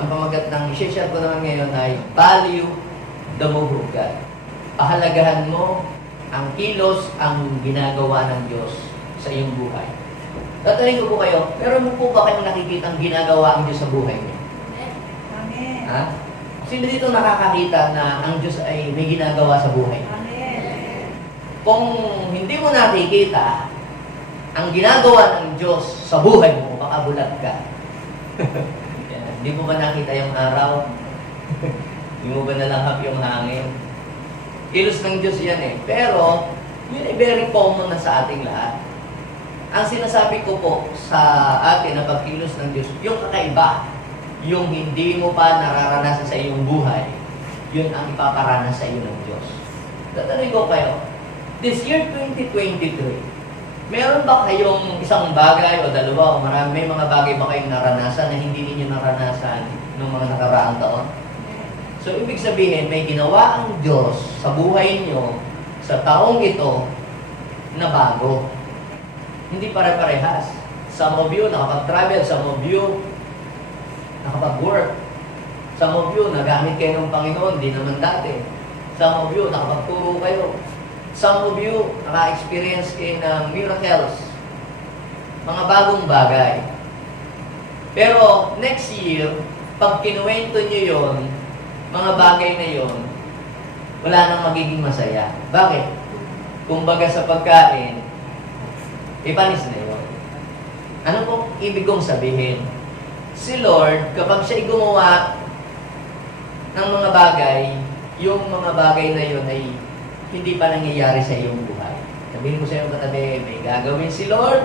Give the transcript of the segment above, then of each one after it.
ang pamagat ng i-share ko naman ngayon ay value the move of God. Pahalagahan mo ang kilos, ang ginagawa ng Diyos sa iyong buhay. Tatanungin ko po kayo, pero mo po ba kayong nakikita ang ginagawa ang Diyos sa buhay niyo? Amen. Ha? Sino dito nakakakita na ang Diyos ay may ginagawa sa buhay? Amen. Kung hindi mo nakikita ang ginagawa ng Diyos sa buhay mo, baka bulag ka. Yan. Hindi mo ba nakita yung araw? Hindi mo ba nalahap yung hangin? Kilos ng Diyos yan eh. Pero, yun ay very common na sa ating lahat. Ang sinasabi ko po sa atin na pagkilos ng Diyos, yung kakaiba, yung hindi mo pa nararanasan sa iyong buhay, yun ang ipaparanas sa iyo ng Diyos. Tatanungin ko kayo, this year 2023, meron ba kayong isang bagay o dalawa o marami, may mga bagay ba kayong naranasan na hindi ninyo naranasan noong mga nakaraang taon? So, ibig sabihin, may ginawa ang Diyos sa buhay nyo sa taong ito na bago. Hindi pare-parehas. Some of you nakapag-travel, some of you nakapag-work. Some of you nagamit kayo ng Panginoon, di naman dati. Some of you nakapagturo kayo. Some of you naka-experience kayo ng miracles. Mga bagong bagay. Pero next year, pag kinuwento nyo yun, mga bagay na yon, wala nang magiging masaya. Bakit? Kumbaga sa pagkain, ipanis na yun. Ano po ibig kong sabihin? Si Lord, kapag siya gumawa ng mga bagay, yung mga bagay na yun ay hindi pa nangyayari sa iyong buhay. Sabihin mo sa iyong katabi, may gagawin si Lord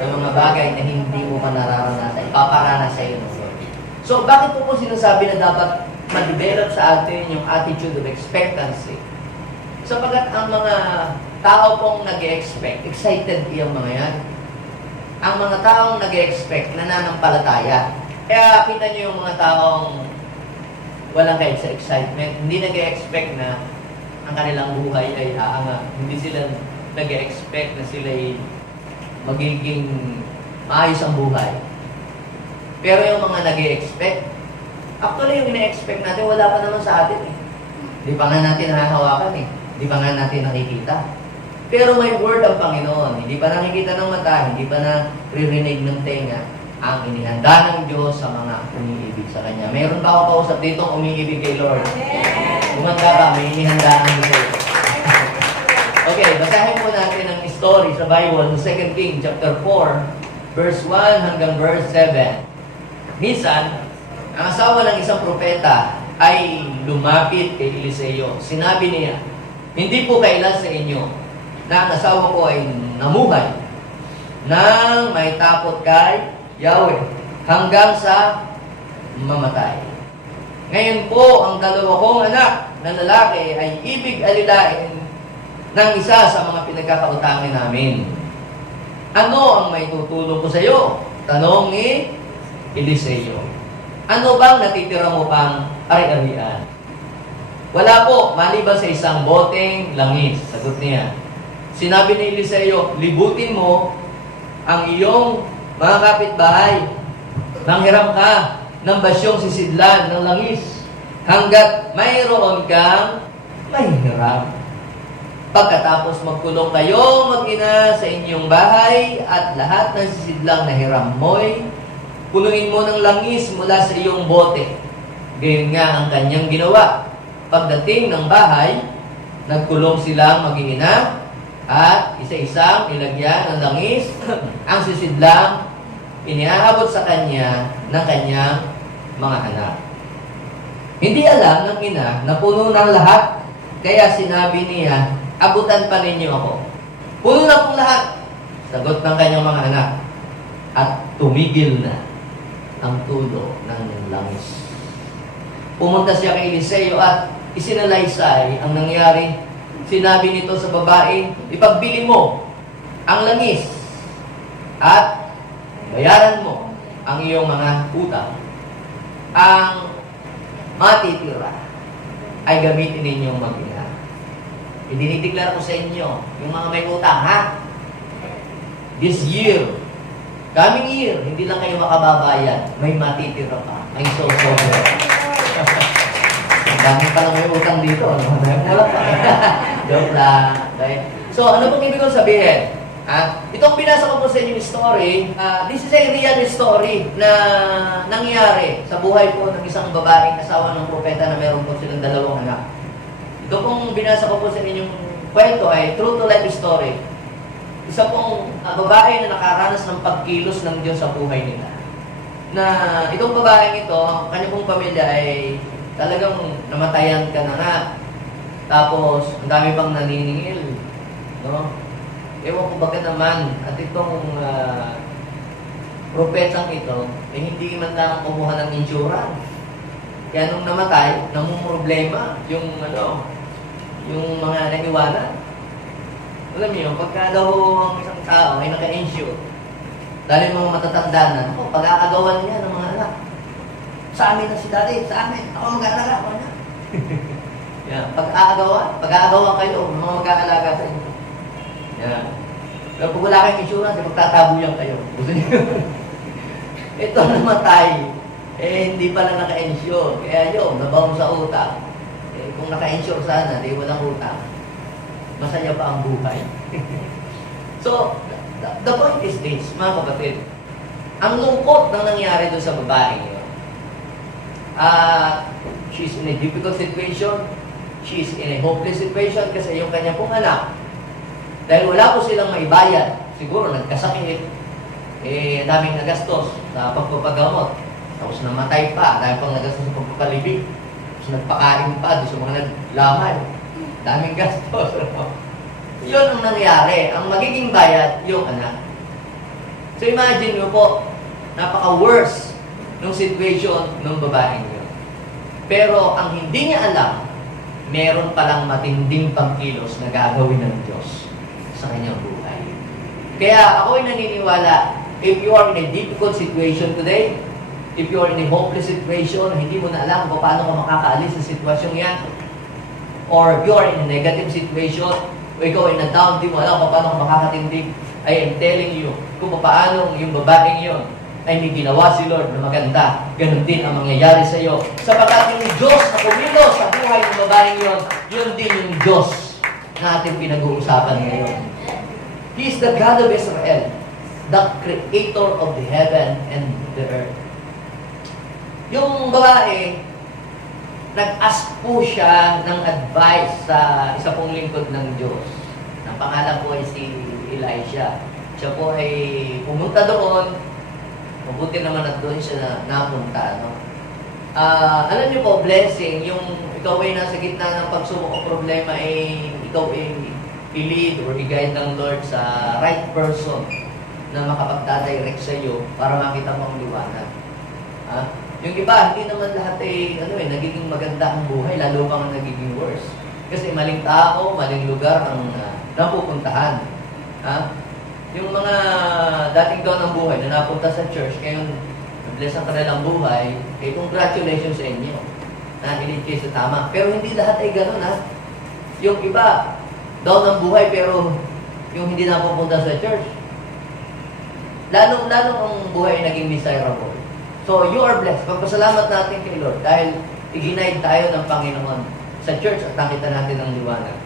ng mga bagay na hindi mo pa nararanasan, ipaparanas sa iyo ng Lord. So, bakit po sinasabi na dapat ma-develop sa atin yung attitude of expectancy? Sapagkat ang mga tao pong nag-expect, excited yung mga yan. Ang mga taong nag-expect, nananampalataya. Kaya kita nyo yung mga taong walang kahit sa excitement, hindi nag-expect na ang kanilang buhay ay aanga. Hindi sila nag-expect na sila ay magiging maayos ang buhay. Pero yung mga nag-expect, actually, yung ina-expect natin, wala pa naman sa atin eh. Di pa nga natin nahahawakan eh. Di pa nga natin nakikita. Pero may word ang Panginoon. Hindi pa nakikita ng mata, hindi pa naririnig ng tenga ang inihanda ng Diyos sa mga umiibig sa Kanya. Mayroon ba ako kausap dito umiibig kay Lord? Kumanda ka, may inihanda ng Diyos. Okay, basahin po natin ang story sa Bible sa 2 Kings chapter 4, verse 1 hanggang verse 7. Minsan, ang asawa ng isang propeta ay lumapit kay Eliseo. Sinabi niya, hindi po kailan sa inyo na ang asawa ko ay namuhay nang may takot kay Yahweh hanggang sa mamatay. Ngayon po, ang dalawa kong anak na lalaki ay ibig alilain ng isa sa mga pinagkakautangan namin. Ano ang may tutulong ko sa iyo? Tanong ni Eliseo. Ano bang natitira mo pang ari-arian? Wala po, maliban sa isang boteng langis. Sagot niya. Sinabi ni Eliseo, libutin mo ang iyong mga kapitbahay. Nanghiram ka ng basyong sisidlan ng langis hanggat mayroon kang mahihiram. Pagkatapos magkulong kayo mag-ina sa inyong bahay at lahat ng sisidlang na hiram mo'y punuin mo ng langis mula sa iyong bote. Gayon nga ang kanyang ginawa. Pagdating ng bahay, nagkulong silang mag-iina at isa-isang nilagyan ng langis ang sisidlang iniaabot sa kanya ng kanyang mga anak. Hindi alam ng ina na puno ng lahat, kaya sinabi niya, abutan pa ninyo ako. Puno na pong lahat, sagot ng kanyang mga anak, at tumigil na ang tulo ng langis. Pumunta siya kay Eliseo at isinalaysay ang nangyari. Sinabi nito sa babae, ipagbili mo ang langis at bayaran mo ang iyong mga utang. Ang matitira ay gamitin ninyong mag-ina. Idinideklara ko sa inyo, yung mga may utang, ha? This year, coming year, hindi lang kayo makababayan, may matitira pa. Ay, so sobra. Ang dami pa lang may utang dito. Ano? Wala pa. Joke lang. Okay. So, ano pong ibig kong sabihin? Itong binasa ko po sa inyong story, this is a real story na nangyari sa buhay po ng isang babaeng asawa ng propeta na meron po silang 2 anak. Ito pong binasa ko po sa inyong kwento ay true to life story. Isa pong babae na nakaranas ng pagkilos ng Diyos sa buhay nila. Na itong babaeng ito, kanya pong pamilya ay talagang namatayan ka na nga. Tapos, ang dami pang naniningil. No? Ewan ko baga naman, at itong propetang ito, eh hindi man lang kumuha ng insurance. Kaya nung namatay, namumroblema yung mga naiwanan. Alam niyo, pagka daw ang isang tao ay naka-insure, dahil mga matatanda na, pag-aagawan niya ng mga anak. Sa amin na si daddy, sa amin, ako mag-aalaga, ako na. Yan, pag-aagawan kayo, mga mag-aalaga sa inyo. Yan. Pero pag wala kayong insurance, magtatabuyan kayo. Gusto niyo? Ito namatay, hindi pala naka-insure. Kaya yun, nabaw sa utang. Kung naka-insure sana, di walang utang. Masaya pa ang buhay. So, the point is this, mga kapatid. Ang lungkot ng nangyari doon sa babae yun. She's in a difficult situation. She's in a hopeless situation kasi yung kanya pong anak, dahil wala po silang maibayad, siguro nagkasakit, daming nagastos sa pagpapagamot. Tapos namatay pa, dahil pang nagastos sa pagpapalibig. Tapos nagpakain pa doon sa mga naglamay. Daming gastos. Yun ang nangyari. Ang magiging bayad, yung anak. So imagine nyo po, napaka-worse ng situation ng babaeng yun. Pero ang hindi niya alam, meron palang matinding pagkilos na gagawin ng Diyos sa kanyang buhay. Kaya ako ay naniniwala, if you are in a difficult situation today, if you are in a hopeless situation, hindi mo na alam kung paano ka makakaalis sa sitwasyong yan, or you are in a negative situation, o ikaw ay na-down, di mo alam kung paano ka makakatindig, I am telling you, kung paano yung babaeng yun ay may ginawa si Lord na maganda, ganun din ang mangyayari sa iyo. Sapagkat yung Diyos na kumilos sa buhay ng babaeng yun, yun din yung Diyos na ating pinag-uusapan ngayon. He is the God of Israel, the creator of the heaven and the earth. Yung babae, nag-ask po siya ng advice sa isa pong lingkod ng Diyos. Ang pangalan po ay si Elisha. Siya po ay pumunta doon. Mabuti naman at doon siya napunta. No? Alam niyo po, blessing, yung ikaw ay nasa gitna ng pagsubok o problema, ikaw ay i-lead or i-guide ng Lord sa right person na makapagdadirect sa iyo para makita mo ang liwanag. Yung iba, hindi naman lahat nagiging maganda ang buhay, lalo pang nagiging worse. Kasi maling tao, maling lugar ang napupuntahan. Yung mga dating doon ng buhay na napunta sa church, ngayon, bless ang kanilang buhay, congratulations sa inyo. Nag-lead kayo sa tama. Pero hindi lahat ay gano'n, Yung iba, down ng buhay, pero yung hindi napupunta sa church, lalong ang buhay ay naging desirable. So, you are blessed. Pagpasalamat natin kay Lord dahil i-guide tayo ng Panginoon sa church at nakita natin ang liwanag.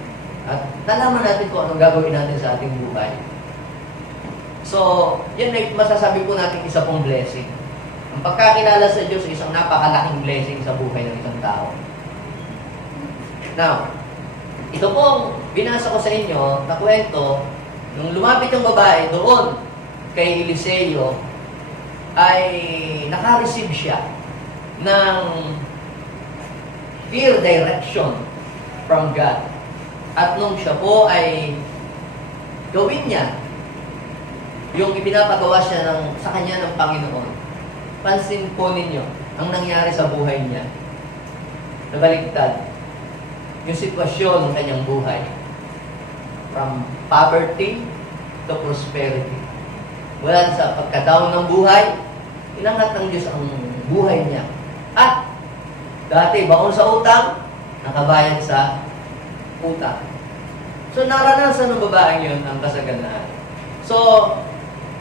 At nalaman natin kung anong gagawin natin sa ating buhay. So, yan ay masasabi po natin isa pong blessing. Ang pagkakilala sa Diyos ay isang napakalaking blessing sa buhay ng isang tao. Now, ito pong binasa ko sa inyo na kwento, nung lumapit yung babae doon kay Eliseo, ay naka-receive siya ng clear direction from God. At nung siya po ay gawin niya yung ipinapagawa siya sa kanya ng Panginoon, pansin po ninyo ang nangyari sa buhay niya. Nabaliktad yung sitwasyon ng kanyang buhay. From poverty to prosperity. Mula sa pagka-down ng buhay, inangat ng Diyos ang buhay niya. At dati baon sa utang, nakabayad sa utang. So naranasan ng babaeng yun ang kasaganahan. So,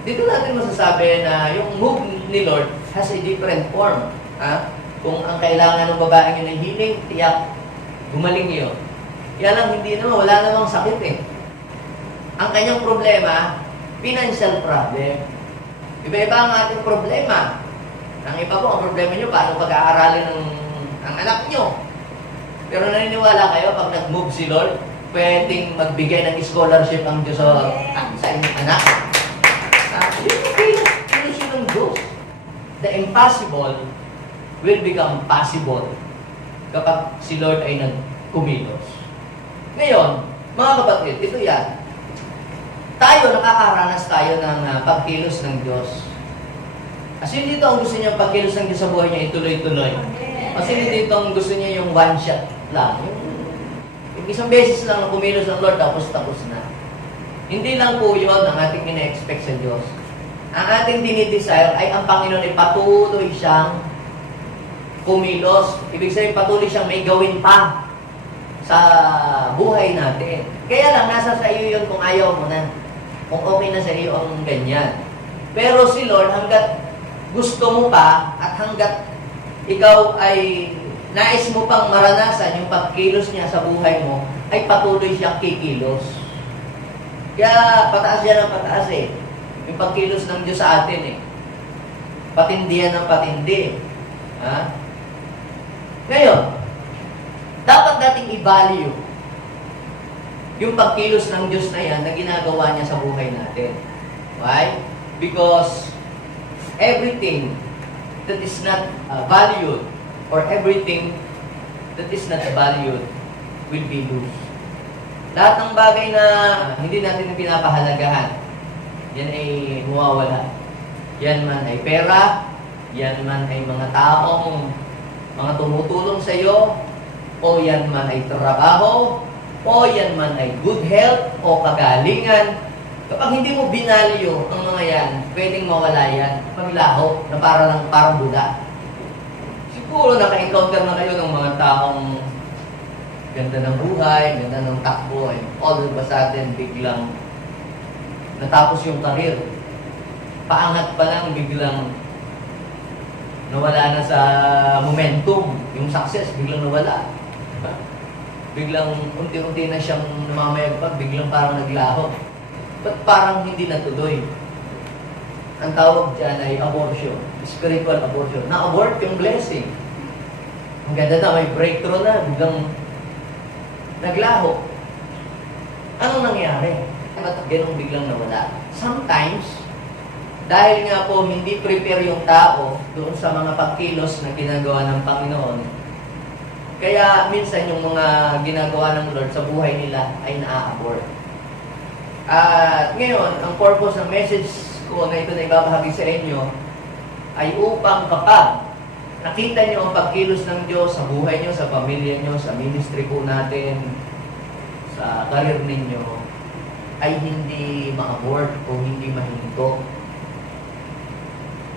dito natin masasabi na yung move ni Lord has a different form. Ha? Kung ang kailangan ng babaeng yun ay healing, tiyak, gumaling yun. Yan lang, hindi naman, wala namang sakit eh. Ang kanyang problema, financial problem. Iba-iba ang ating problema. Ang iba po, ang problema nyo, paano pag-aaralin ang anak nyo. Pero naniniwala kayo, pag nag-move si Lord, pwedeng magbigay ng scholarship ang Diyos sa inyong anak. Yun yung solution ng Diyos. The impossible will become possible kapag si Lord ay nagkumilos. Ngayon, mga kapatid, ito yan. Tayo, nakakaranas tayo ng pagkilos ng Diyos. Kasi dito ang gusto niya pagkilos ng Diyos sa buhay niya, ituloy-tuloy. Kasi dito ang gusto niya yung one shot lang. Yung isang beses lang na kumilos ng Lord, tapos na. Hindi lang po yun ang ating ina-expect sa Diyos. Ang ating dinidesire ay ang Panginoon ay patuloy siyang kumilos. Ibig sabihin, patuloy siyang may gawin pa sa buhay natin. Kaya lang, nasa sa iyo yun kung ayaw mo na. Kung okay na sa iyo ang ganyan. Pero si Lord, hanggat gusto mo pa at hanggat ikaw ay nais mo pang maranasan yung pagkilos niya sa buhay mo, ay patuloy siyang kikilos. Kaya pataas yan ang pataas eh. Yung pagkilos ng Diyos sa atin eh. Patindihan ng patindi. Ha? Ngayon, dapat nating i-value yung pagkilos ng Diyos na yan na ginagawa niya sa buhay natin. Why? Because everything that is not valued or everything that is not valued will be lost. Lahat ng bagay na hindi natin pinapahalagahan, yan ay mawawala. Yan man ay pera, yan man ay mga taong mga tumutulong sa iyo, o yan man ay trabaho, o yan man ay good health, o kagalingan. Kapag hindi mo binalyo ang mga yan, pwedeng mawala yan, maglaho, na parang Buddha. Siguro naka-encounter na kayo ng mga taong ganda ng buhay, ganda ng takbo, and all of a sudden, biglang natapos yung karir. Paangat pa lang, biglang nawala na sa momentum. Yung success, biglang nawala. Biglang unti-unti na siyang namamayagpag, biglang parang naglaho. Ba't parang hindi natuloy? Ang tawag dyan ay abortion, spiritual abortion. Na-abort yung blessing. Ang ganda na, may breakthrough na, biglang naglaho. Anong nangyari? Ba't ganun biglang nawala? Sometimes, dahil nga po hindi prepare yung tao doon sa mga pagkilos na ginagawa ng Panginoon, kaya minsan yung mga ginagawa ng Lord sa buhay nila ay na-abort. At ngayon, ang purpose ng message ko na ito na ibabahagi sa inyo ay upang kapag nakita nyo ang pagkilos ng Diyos sa buhay nyo, sa pamilya nyo, sa ministry po natin, sa career ninyo, ay hindi ma-abort o hindi mahinto,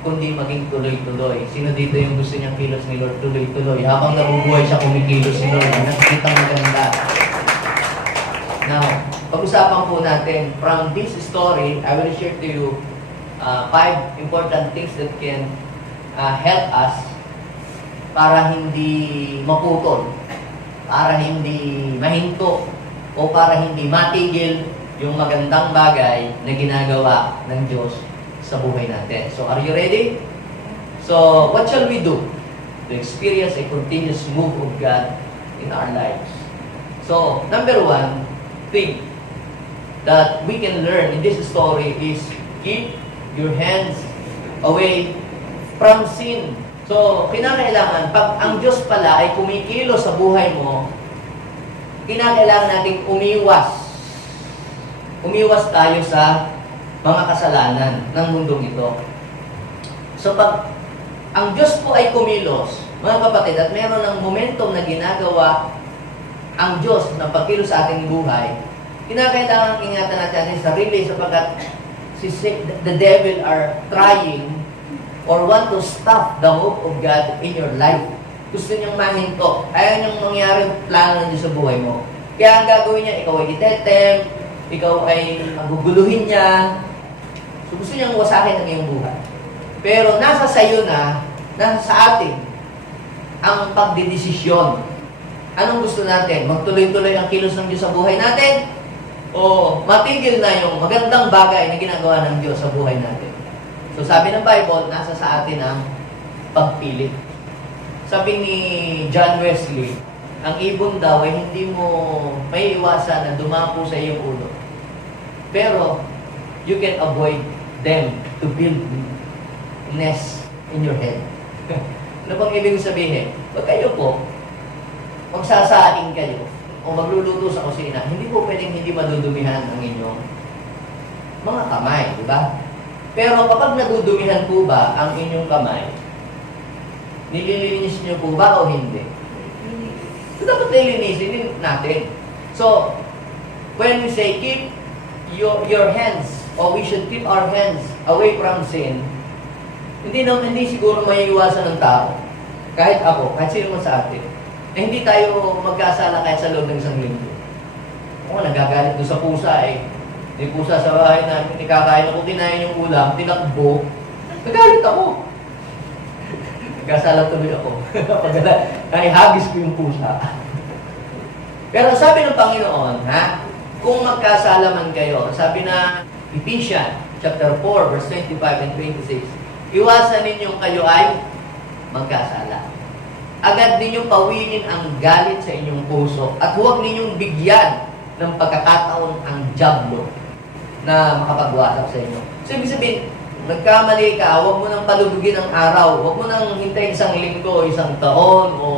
kundi maging tuloy-tuloy. Sino dito yung gusto niyang kilos ni Lord tuloy-tuloy? Habang nabubuhay siya, kumikilos si Lord. Nakikita maganda. Now, pag-usapan po natin, from this story, I will share to you 5 important things that can help us para hindi maputol, para hindi mahinto, o para hindi matigil yung magandang bagay na ginagawa ng Diyos sa buhay natin. So, are you ready? So, what shall we do to experience a continuous move of God in our lives? So, number 1 thing that we can learn in this story is keep your hands away from sin. So, kinakailangan, pag ang Diyos pala ay kumikilos sa buhay mo, kinakailangan natin umiwas. Umiwas tayo sa mga kasalanan ng mundong ito. So, pag ang Diyos po ay kumilos, mga kapatid, at meron ng momentum na ginagawa ang Diyos na pagkilos sa ating buhay, kinakailangan ingatan natin ang sarili sapagkat the devil are trying or want to stop the hope of God in your life. Gusto niyang mahinto. Ayaw niyang mangyari yung plano ng Diyos sa buhay mo. Kaya ang gagawin niya, ikaw ay itetem, ikaw ay guguluhin niya. So gusto niyang wasakin ang iyong buhay. Pero nasa sayo na, nasa sa atin, ang pagdidesisyon. Anong gusto natin? Magtuloy-tuloy ang kilos ng Diyos sa buhay natin? O matigil na yung magandang bagay na ginagawa ng Diyos sa buhay natin? So sabi ng Bible, nasa sa atin ang pagpili. Sabi ni John Wesley, ang ibon daw ay hindi mo may iwasan na dumapo sa iyong ulo. Pero, you can avoid them to build nest in your head. Ano bang ibig sabihin? Pag kayo po, magsasaing kayo, o magluluto sa kusina, hindi po pwedeng hindi madudumihan ang inyong mga kamay, di ba? Pero kapag nadudumihan po ba ang inyong kamay, nililinis niyo po ba o hindi? So, dapat nilinisin din natin. So, when we say keep your hands, or we should keep our hands away from sin, hindi siguro maiiwasan ng tao. Kahit ako, kahit sino man sa atin. Eh, hindi tayo magkasala kahit sa loob ng isang linggo. Oo, nagagalit doon sa pusa eh. May pusa sa bahay namin, nikakain ako, kinain yung ulam, tinakbo. Nagalit ako. Nagkasala tuloy ako. Ay, hagis ko yung pusa. Pero sabi ng Panginoon, ha? Kung magkasala man kayo, sabi na Ephesians chapter 4, verse 25 and 26, iwasan ninyong kayo ay magkasala. Agad ninyong pawinin ang galit sa inyong puso at huwag ninyong bigyan ng pagkakataon ang diablo na makapagwasap sa inyo. So, ibig sabihin, nagkamali ka, huwag mo nang palubugin ang araw, huwag mo nang hintayin isang linggo, isang taon, o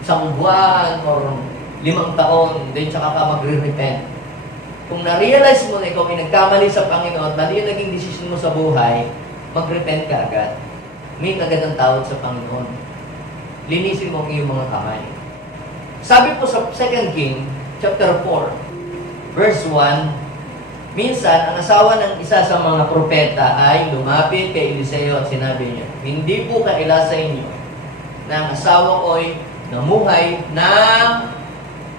isang buwan, o 5 taon, then tsaka ka magre-repent. Kung na-realize mo na ikaw ay nagkamali sa Panginoon, mali yung naging decision mo sa buhay, mag-repent ka agad. May agad ang tawad sa Panginoon. Linisin mo ang iyong mga kamay. Sabi po sa 2 King, chapter 4, verse 1, minsan, ang asawa ng isa sa mga propeta ay lumapit kay Eliseo at sinabi niya, hindi po kaila sa inyo na ang asawa ko'y namuhay na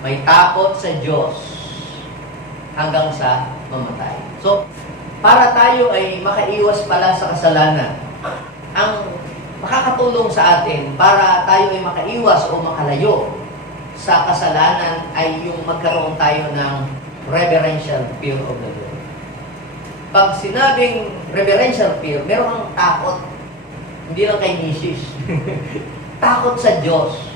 may takot sa Diyos hanggang sa mamatay. So, para tayo ay makaiwas pala sa kasalanan, ang makakatulong sa atin para tayo ay makaiwas o makalayo sa kasalanan ay yung magkaroon tayo ng reverential fear of the Lord. Pag sinabing reverential fear, meron kang takot. Hindi lang kay Mrs. Takot sa Diyos.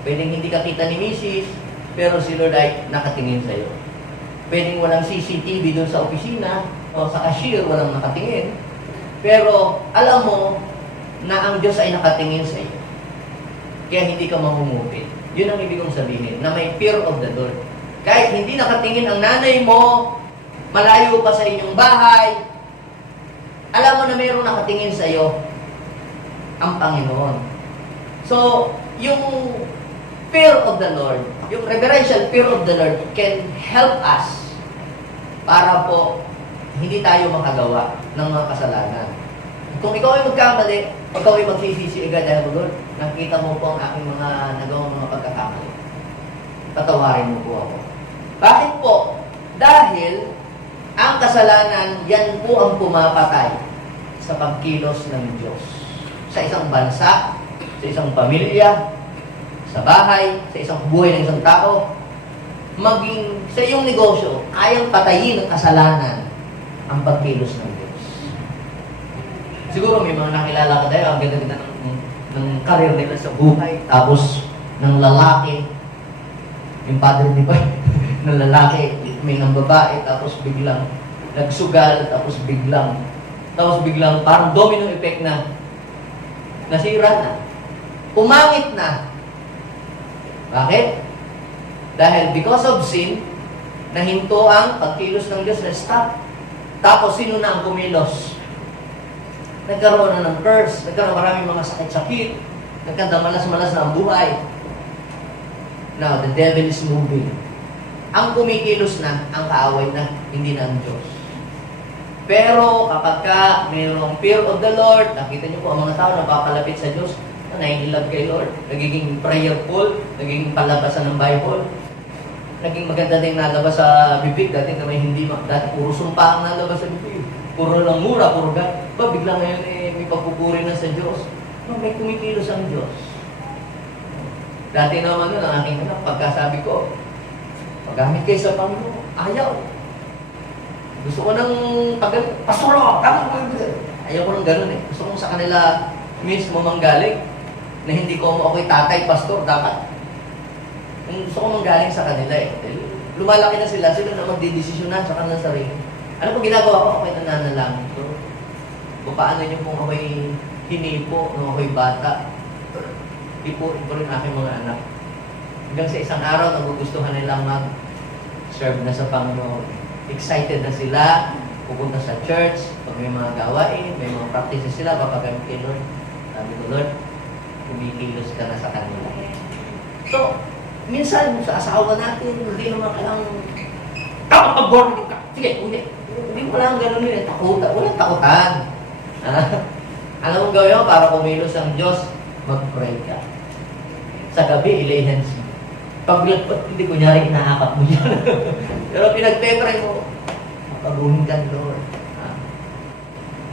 Pwedeng hindi ka kita ni Mrs., pero si Lord ay nakatingin sa iyo. Pwedeng walang CCTV doon sa opisina o sa cashier, walang nakatingin. Pero alam mo na ang Diyos ay nakatingin sa iyo. Kaya hindi ka mahumupit. Yun ang ibig kong sabihin, na may fear of the Lord. Kahit hindi nakatingin ang nanay mo, malayo pa sa inyong bahay, alam mo na mayroong nakatingin sa iyo, ang Panginoon. So, yung fear of the Lord, yung reverential fear of the Lord can help us para po hindi tayo makagawa ng mga kasalanan. Kung ikaw ay magkamali, ikaw ay magsisisi agad dahil Lord, nakita mo po ang aking mga nagawang mga pagkakamali. Patawarin mo po ako. Bakit po? Dahil ang kasalanan, yan po ang pumapatay sa pagkilos ng Diyos. Sa isang bansa, sa isang pamilya, sa bahay, sa isang buhay ng isang tao, maging sa iyong negosyo, kayang patayin ng kasalanan ang pagkilos ng Diyos. Siguro may mga nakilala ka tayo, ang ganda-ganda ng karir nila sa buhay, tapos ng lalaki, yung padre ni Pai, ng lalaki, may ng babae, tapos biglang nagsugal, tapos biglang parang domino effect na nasira na. Umangit na. Bakit? Dahil because of sin, nahinto ang pagkilos ng Diyos na stop. Tapos sino na ang kumilos? Nagkaroon na ng curse, nagkaroon maraming mga sakit-sakit, nagkandamalas-malas na ang buhay. Now, the devil is moving. Ang kumikilos na, ang kaaway na, hindi na ang Diyos. Pero kapag ka mayroong fear of the Lord, nakita niyo po ang mga tao na papalapit sa Diyos, na nai-love kay Lord, nagiging prayerful, nagiging palabasan ng Bible, naging maganda din nalabas sa bibig, dati na may hindi, dati puro sumpa ang nalabas sa bibig, puro lang mura, puro bigla ngayon may pagpupuri na sa Diyos. No, may kumikilos ang Diyos. Dati naman nun, ang aking anak, pagkasabi ko, magamit kayo sa Panginoon, ayaw. Gusto ko nang pasuro, ayaw ko nang ganun eh. Gusto ko sa kanila mismo manggaling, na hindi ko ako'y tatay, pastor, dapat. Gusto ko manggaling sa kanila eh. Lumalaki na sila na magdidesisyonan sa kanilang sarili. Ano po ginagawa ko? Ako'y nananalangin ko. Kung paano nyo kung ako'y hinipo, nung ako'y bata, ipuin ko rin aking mga anak. Hanggang sa isang araw, nagugustuhan nilang mag-serve na sa Panginoon. Excited na sila, pupunta sa church, pag may mga gawain, may mga practices sila, papagamit kay Lord. Sabi ko, Lord, kumikilos ka na sa kanila. So, minsan, sa asawa natin, hindi naman kailangan, dapat mag-born ka. Sige, hindi mo lang ganun yun. Takutan. Walang takutan. Alam mo gawin mo para kumilos ang Diyos? Mag-pray ka. Sa gabi, ilay hands mo. Pag hindi kunyari, inaakap mo yan. Pero pinagpe-pray mo, makabuhin ka, Lord.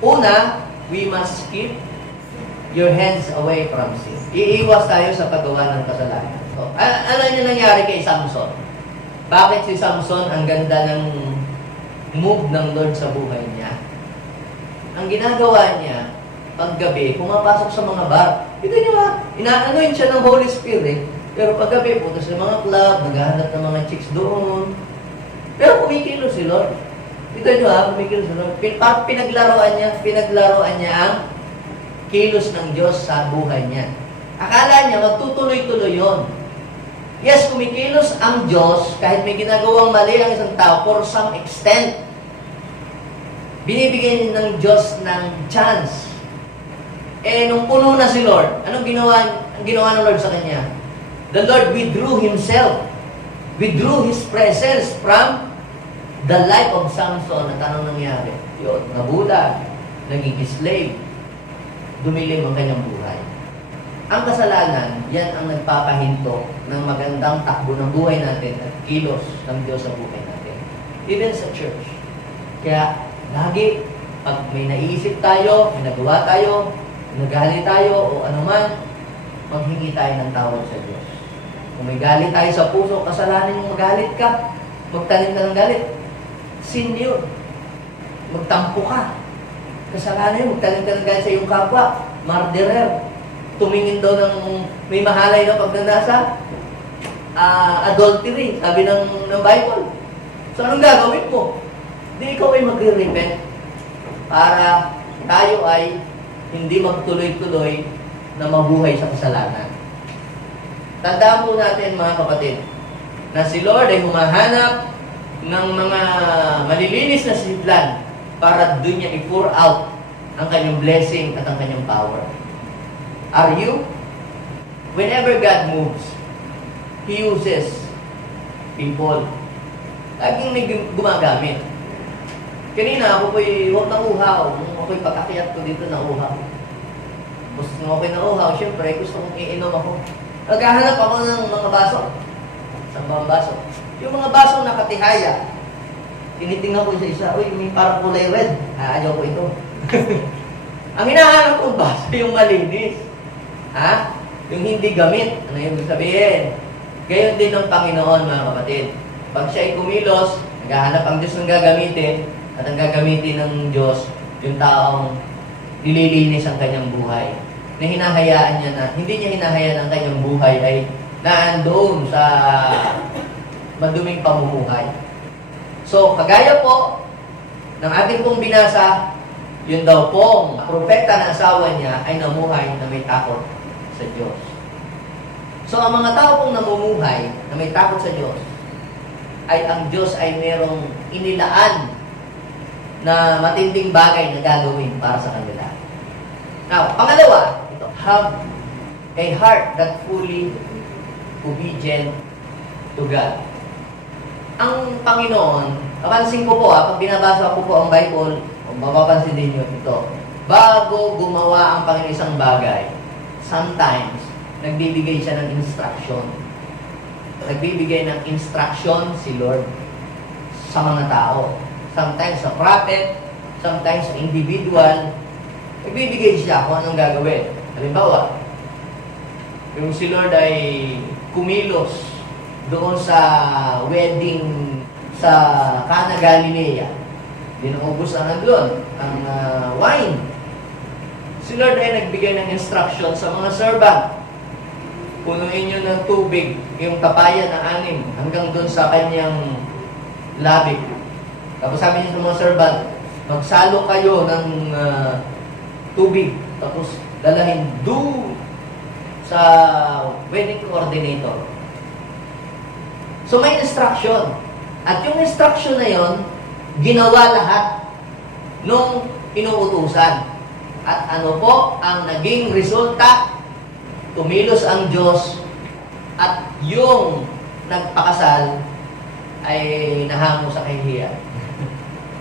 Una, we must keep your hands away from sin. Iiwas tayo sa paggawa ng kasalanan. So, ano yung nangyari kay Samson? Bakit si Samson ang ganda ng move ng Lord sa buhay niya? Ang ginagawa niya, paggabi, pumapasok sa mga bar. Ito niyo ha, inaanoin siya ng Holy Spirit, pero paggabi, punta sa mga club, naghahanap ng mga chicks doon. Pero kumikilos si Lord. Ito niyo ha, kumikilos si Lord. Pinaglaruan niya ang kilos ng Diyos sa buhay niya. Akala niya, magtutuloy-tuloy yun. Yes, kumikilos ang Diyos kahit may ginagawang mali ang isang tao for some extent. Binibigyan ng Diyos ng chance. Eh, nung puno na si Lord, anong ginawa ng Lord sa kanya? The Lord withdrew Himself, withdrew His presence from the life of Samson. At anong nangyari? Yun, nabulag, naging slave, dumilim ang kanyang buhay. Ang kasalanan, yan ang nagpapahinto ng magandang takbo ng buhay natin at kilos ng Diyos sa buhay natin. Even sa church. Kaya, lagi, pag may naiisip tayo, may nagawa tayo, nagalit tayo, o anuman, maghingi tayo ng tawad sa Diyos. Kung may galit tayo sa puso, kasalanan yung magalit ka, magtanim ka ng galit. Sin yun. Magtampo ka. Kasalanan yun, magtanim ka ng galit sa iyong kapwa. Murderer. Tumingin daw ng may mahalay na pagnanasa. Adultery, sabi ng Bible. So, anong gagawin mo? Hindi ikaw ay magre-repent para tayo ay hindi magtuloy-tuloy na mabuhay sa kasalanan. Tandaan po natin mga kapatid, na si Lord ay humahanap ng mga malilinis na sidlan para doon niya i-pour out ang kanyang blessing at ang kanyang power. Are you? Whenever God moves, He uses people. Laging may gumagamit. Kanina ako po'y huwag na uhaw. Nung ako'y pag-akyat ko dito na uhaw. Tapos nung ako'y na uhaw, syempre gusto kong iinom ako. Naghahanap ako ng mga baso. Saan ba ang baso? Yung mga baso nakatihaya. Tinitingnan ko isa-isa, uy, may parang kulay red. Ayaw ko ito. Ang hinahanap kong baso, yung malinis. Ha? Yung hindi gamit. Ano yung sabihin? Gayon din ng Panginoon, mga kapatid. Pag siya ay kumilos, naghahanap ang Diyos ng gagamitin, at ang gagamitin ng Diyos, yung taong nililinis ang kanyang buhay. Na hinahayaan niya na, hindi niya hinahayaan ang kanyang buhay ay naandoon sa maduming pamumuhay. So, kagaya po ng ating pong binasa, yun daw pong propeta na asawa niya ay namuhay na may takot sa Diyos. So, ang mga tao pong namumuhay na may takot sa Diyos, ay ang Diyos ay merong inilaan na matinding bagay na gagawin para sa kanila. Now, pangalawa, ito, have a heart that fully obedient to God. Ang Panginoon, napansin ko po pag binabasa ko po ang Bible, mapapansin din nyo ito, bago gumawa ang Panginoon isang bagay, sometimes, nagbibigay siya ng instruction. Nagbibigay ng instruction si Lord sa mga tao. Sometimes sa prophet, sometimes sa individual, nagbibigay siya kung anong gagawin. Halimbawa, Yung si Lord ay kumilos doon sa wedding sa Cana Galilea. Dinuubos na nandun ang wine. Si Lord ay nagbigay ng instruction sa mga servant. Punuin nyo ng tubig yung tapayan ng anim hanggang doon sa kanyang labi. Tapos sabi niya sa mga servant, magsalo kayo ng tubig. Tapos dalahin doon sa wedding coordinator. So may instruction. At yung instruction na yon, ginawa lahat nung inuutusan. At ano po ang naging resulta? Tumilos ang Diyos at yung nagpakasal ay nahango sa kahihiyan.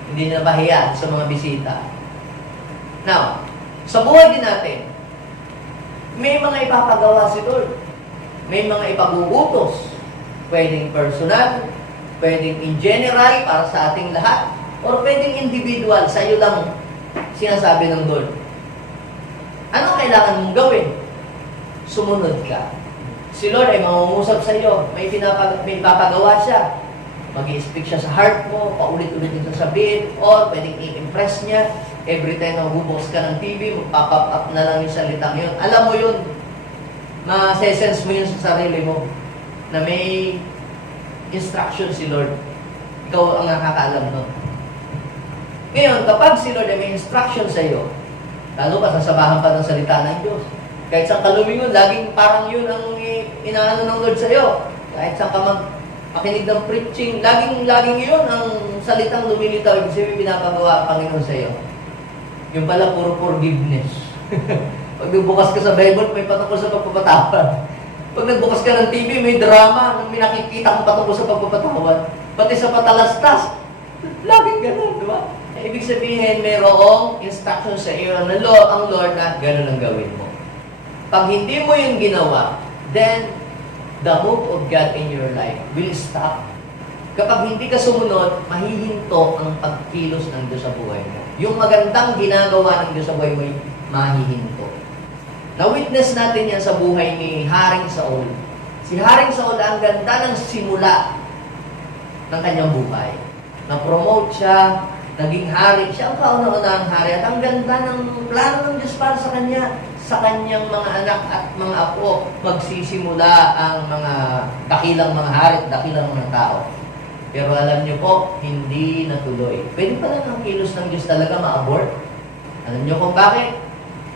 Hindi na pahiya sa mga bisita. Now, sa buhay din natin, may mga ipapagawa si Lord. May mga ipag-uutos. Pwedeng personal, pwedeng in general para sa ating lahat, or pwedeng individual, sa iyo lang sinasabi ng Lord. Ano kailangan mong gawin? Sumunod ka. Si Lord ay mangungusap sa iyo. May ipapagawa siya. Mag-i-speak siya sa heart mo, paulit-ulit yung sasabihin, or pwedeng i-impress niya. Every time na magbubukas ka ng TV, magpapop up na lang yung salitang yun. Alam mo yun, ma-sense mo yun sa sarili mo, na may instruction si Lord. Ikaw ang nakakaalam nun. Ngayon, kapag si Lord ay may instruction sa iyo, lalo pa sasabahan pa ng salita ng Diyos. Kahit saan ka lumingon, laging parang yun ang inaano ng Lord sa iyo. Kahit saan ka makinig ng preaching, laging yun ang salitang lumilitaw. Ibig sabihin, pinapagawa ang Panginoon sa iyo. Yung pala, puro forgiveness. Pag nagbukas ka sa Bible, may patungkol sa pagpapatawad. Pag nagbukas ka ng TV, may drama, may nakikita kang patungkol sa pagpapatawad. Pati sa patalastas, laging ganun, di ba? Ibig sabihin, mayroong instruction sa iyo ng Lord, ang Lord na ganun ang gawin mo. Pag hindi mo yung ginawa, then the move of God in your life will stop. Kapag hindi ka sumunod, mahihinto ang pagkilos ng Diyos sa buhay mo. Yung magandang ginagawa ng Diyos sa buhay mo, mahihinto. Na-witness natin yan sa buhay ni Haring Saul. Si Haring Saul, ang ganda ng simula ng kanyang buhay. Na-promote siya, naging hari. Siya ang kauna-unahang hari. At ang ganda ng plano ng Diyos para sa kanya. Sa kanyang mga anak at mga apo, magsisimula ang mga dakilang mga hari at dakilang mga tao. Pero alam niyo po, hindi natuloy. Pwede pa lang ang kilos ng Diyos talaga ma-abort. Alam niyo kung bakit?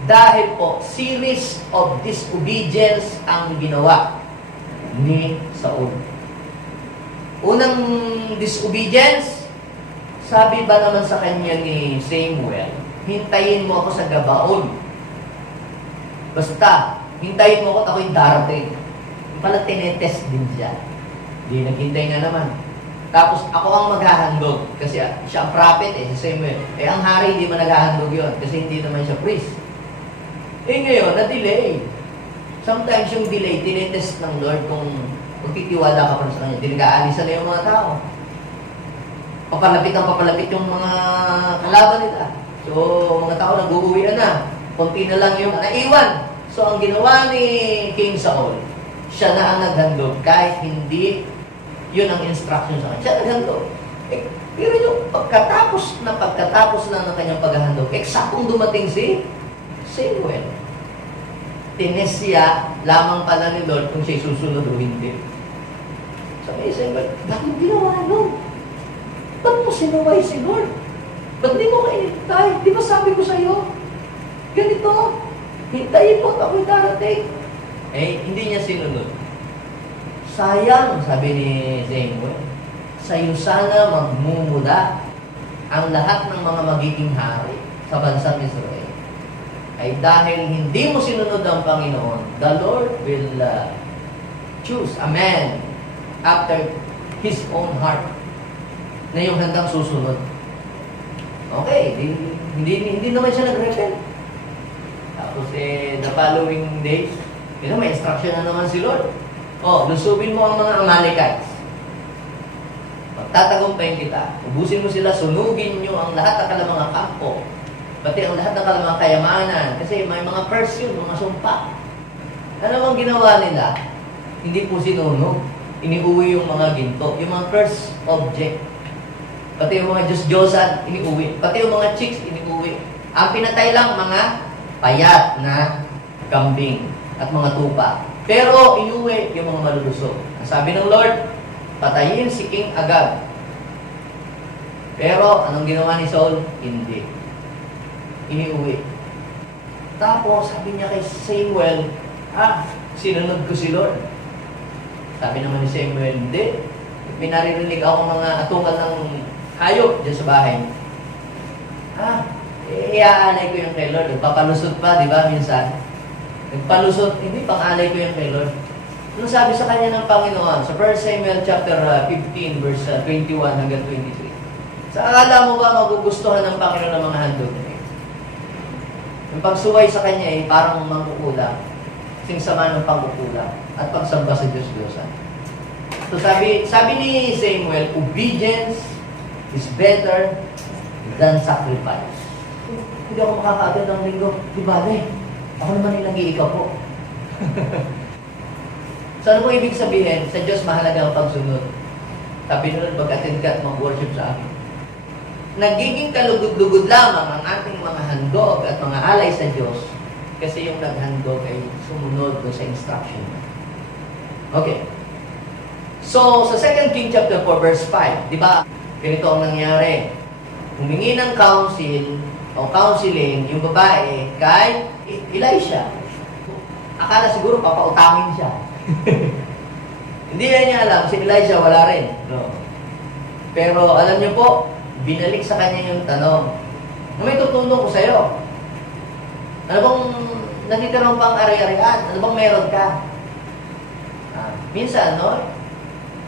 Dahil po, series of disobedience ang ginawa ni Saul. Unang disobedience, sabi ba naman sa kanya ni Samuel, hintayin mo ako sa Gabaon. Basta, hintayin mo ako at ako'y darating. Pala tinetest din siya. Di naghintay nga naman. Tapos ako ang maghahandog. Kasi siya ang prophet si Samuel. Ang hari hindi man naghahandog yun. Kasi hindi naman siya priest. Ngayon, na-delay. Sometimes yung delay, tinetest ng Lord kung magtitiwala ka pa sa kanya. Tinag-aalisan na yung mga tao. Papalapit yung mga kalaban nila. So, mga tao nag-uuwian na. Kunti na lang yung naiwan. So, ang ginawa ni King Saul, siya na ang naghandog. Kahit hindi yun ang instruction sa kanya. Siya naghandog. Pero yung pagkatapos na ng kanyang paghahandog, eksaktong dumating si Samuel. Tinesya lamang pala ni Lord kung siya'y susunod o hindi. Sabi ni Samuel, bakit ginawa nun? Ba't mo sinaway si Lord? Ba't di mo kainitay? Di ba sabi ko sa'yo? Ganito, hintayin mo at ako'y darating. Hindi niya sinunod. Sayang, sabi ni Samuel, sa'yo sana magmumula ang lahat ng mga magiging hari sa bansang Israel. Ay dahil hindi mo sinunod ang Panginoon, the Lord will choose a man after His own heart na yung handang susunod. Okay, hindi naman siya nag-repent. Tapos the following days, may instruction na naman si Lord. Lusubin mo ang mga Amalekites. Magtatagumpayin kita. Ubusin mo sila, sunugin nyo ang lahat ng kalamang kampo. Pati ang lahat ng kalamang kayamanan. Kasi may mga Persian, mga sumpa. Ano bang ginawa nila? Hindi po sinunog. Iniuwi yung mga ginto, yung mga cursed object. Pati yung mga Diyos-Diyosan, iniuwi. Pati yung mga chicks, iniuwi. Ang pinatay lang mga payat na kambing at mga tupa. Pero inuwi yung mga malulusog. Ang sabi ng Lord, patayin si King Agag. Pero anong ginawa ni Saul? Hindi. Iniuwi. Tapos sabi niya kay Samuel, sinunod ko si Lord. Sabi naman ni Samuel, hindi. Pinaririnig ako mga atungan ng hayop dyan sa bahay. Iaalay ko yung kay Lord. Nagpapalusot pa, di ba, minsan? Nagpalusot, hindi, pang-alay ko yung kay Lord. Ano sabi sa kanya ng Panginoon? Sa 1 Samuel chapter 15, verse 21 hanggang 23. Sa akala mo ba magugustuhan ng Panginoon ng mga handog niya? Yung pagsuway sa kanya ay parang mangkukulang. Sing sama ng pangkukulang at pagsamba sa Diyos-Diyosan. So sabi ni Samuel, obedience is better than sacrifice. Hindi ako makaka-attend ng linggo. Di ba, ako naman yung nag-iikaw po. So ano po ibig sabihin? Sa Diyos mahalaga ang pagsunod. Sabi nun, mag-attend ka at mag-worship sa akin. Nagiging kalugod-lugod lamang ang ating mga handog at mga alay sa Diyos kasi yung naghandog ay sumunod sa instruction. Okay. So, sa 2 King chapter 4, verse 5, di ba, ganito ang nangyari. Humingi ng counsel o counseling yung babae kay Elisha. Akala siguro papautangin siya. Hindi na niya alam, si Elisha wala rin. No. Pero alam niyo po, binalik sa kanya yung tanong. May tutulong ko sa'yo. Ano bang natitirang pang ari-arian? Ano bang meron ka? Minsan, no?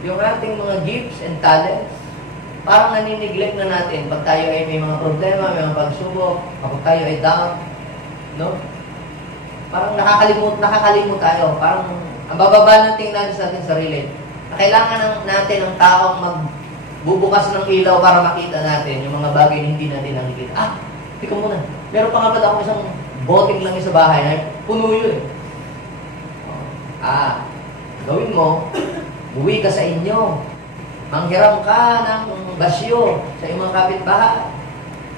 Yung ating mga gifts and talents, parang naniniglect na natin pag tayo ay may mga problema, may mga pagsubok, kapag tayo ay down, no? Parang nakakalimut tayo. Parang ang bababa ng tingnan sa ating sarili. Kailangan natin ng taong magbubukas ng ilaw para makita natin yung mga bagay na hindi natin nakikita. Tika muna. Meron pa nga ba ako isang boting lang sa bahay na puno yun. Gawin mo, buwi ka sa inyo. Manghiram ka ng basyo sa iyong mga kapitbahay.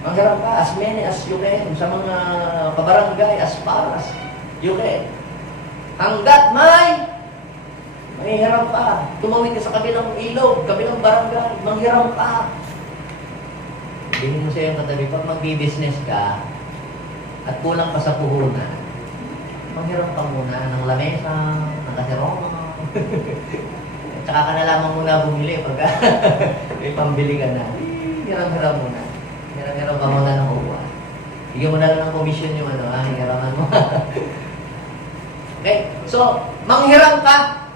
Manghiram ka as many as you can sa mga kabarangay as far as you can. Hanggat may hiram ka. Tumawid ka sa kabilang ilog, kabilang barangay, manghiram ka. Bilhin mo sa iyong katabi, pag mag-business ka at kulang pa sa puhunan, manghiram ka muna ng lamesa, ng kasiroma. Tsaka ka na lamang muna bumili pag may pambili ka na. Hiram-hiram muna. Hiram-hiram ka muna ng uwa. Bigyan mo na lang ng commission yung hiraman mo. Okay? So, manghiram ka.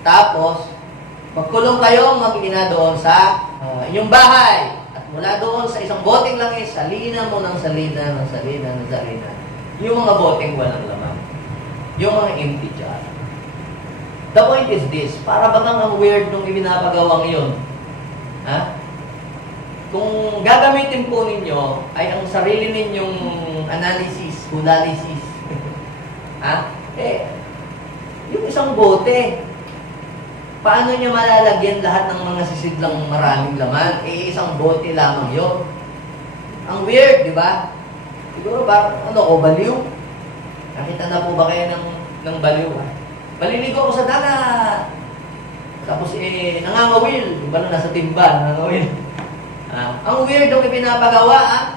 Tapos, magkulong kayo, mag-ina doon sa inyong bahay. At mula doon sa isang boteng langis, salina mo ng salina, ng salina, ng salina. Yung mga boteng walang laman. Yung mga empty jar. The point is this, para bagang ang weird nung ibinapagawang yun. Kung gagamitin po ninyo, ay ang sarili ninyong analysis, hunalysis. Yung isang bote, paano niya malalagyan lahat ng mga sisidlang maraming laman? Isang bote lamang yun. Ang weird, di ba? Siguro ba, baliw? Nakita na po ba kayo ng baliw? Maliligo ako sa dagat. Tapos nangangawil. Yung ba nasa timba, nangangawil. Ang weird yung ipinapagawa,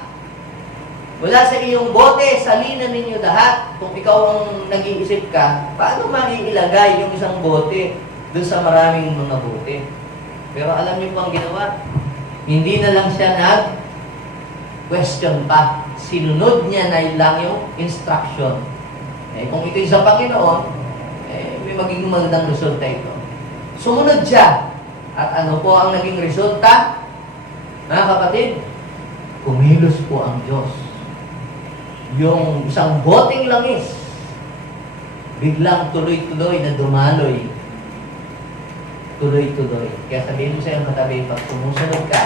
wala sa iyong bote, salina ninyo lahat. Kung ikaw ang nag-iisip ka, paano maiilagay yung isang bote doon sa maraming mga bote? Pero alam niyo po ang ginawa? Hindi na lang siya nag-question pa. Sinunod niya na lang yung instruction. Kung ito'y sa Panginoon, may magiging magandang resulta ito. Sumunod siya. At ano po ang naging resulta? Mga kapatid, kumilos po ang Diyos. Yung isang boteng langis, biglang tuloy-tuloy na dumaloy. Tuloy-tuloy. Kaya sabihin mo sa iyong katabi, pag sumusunod ka,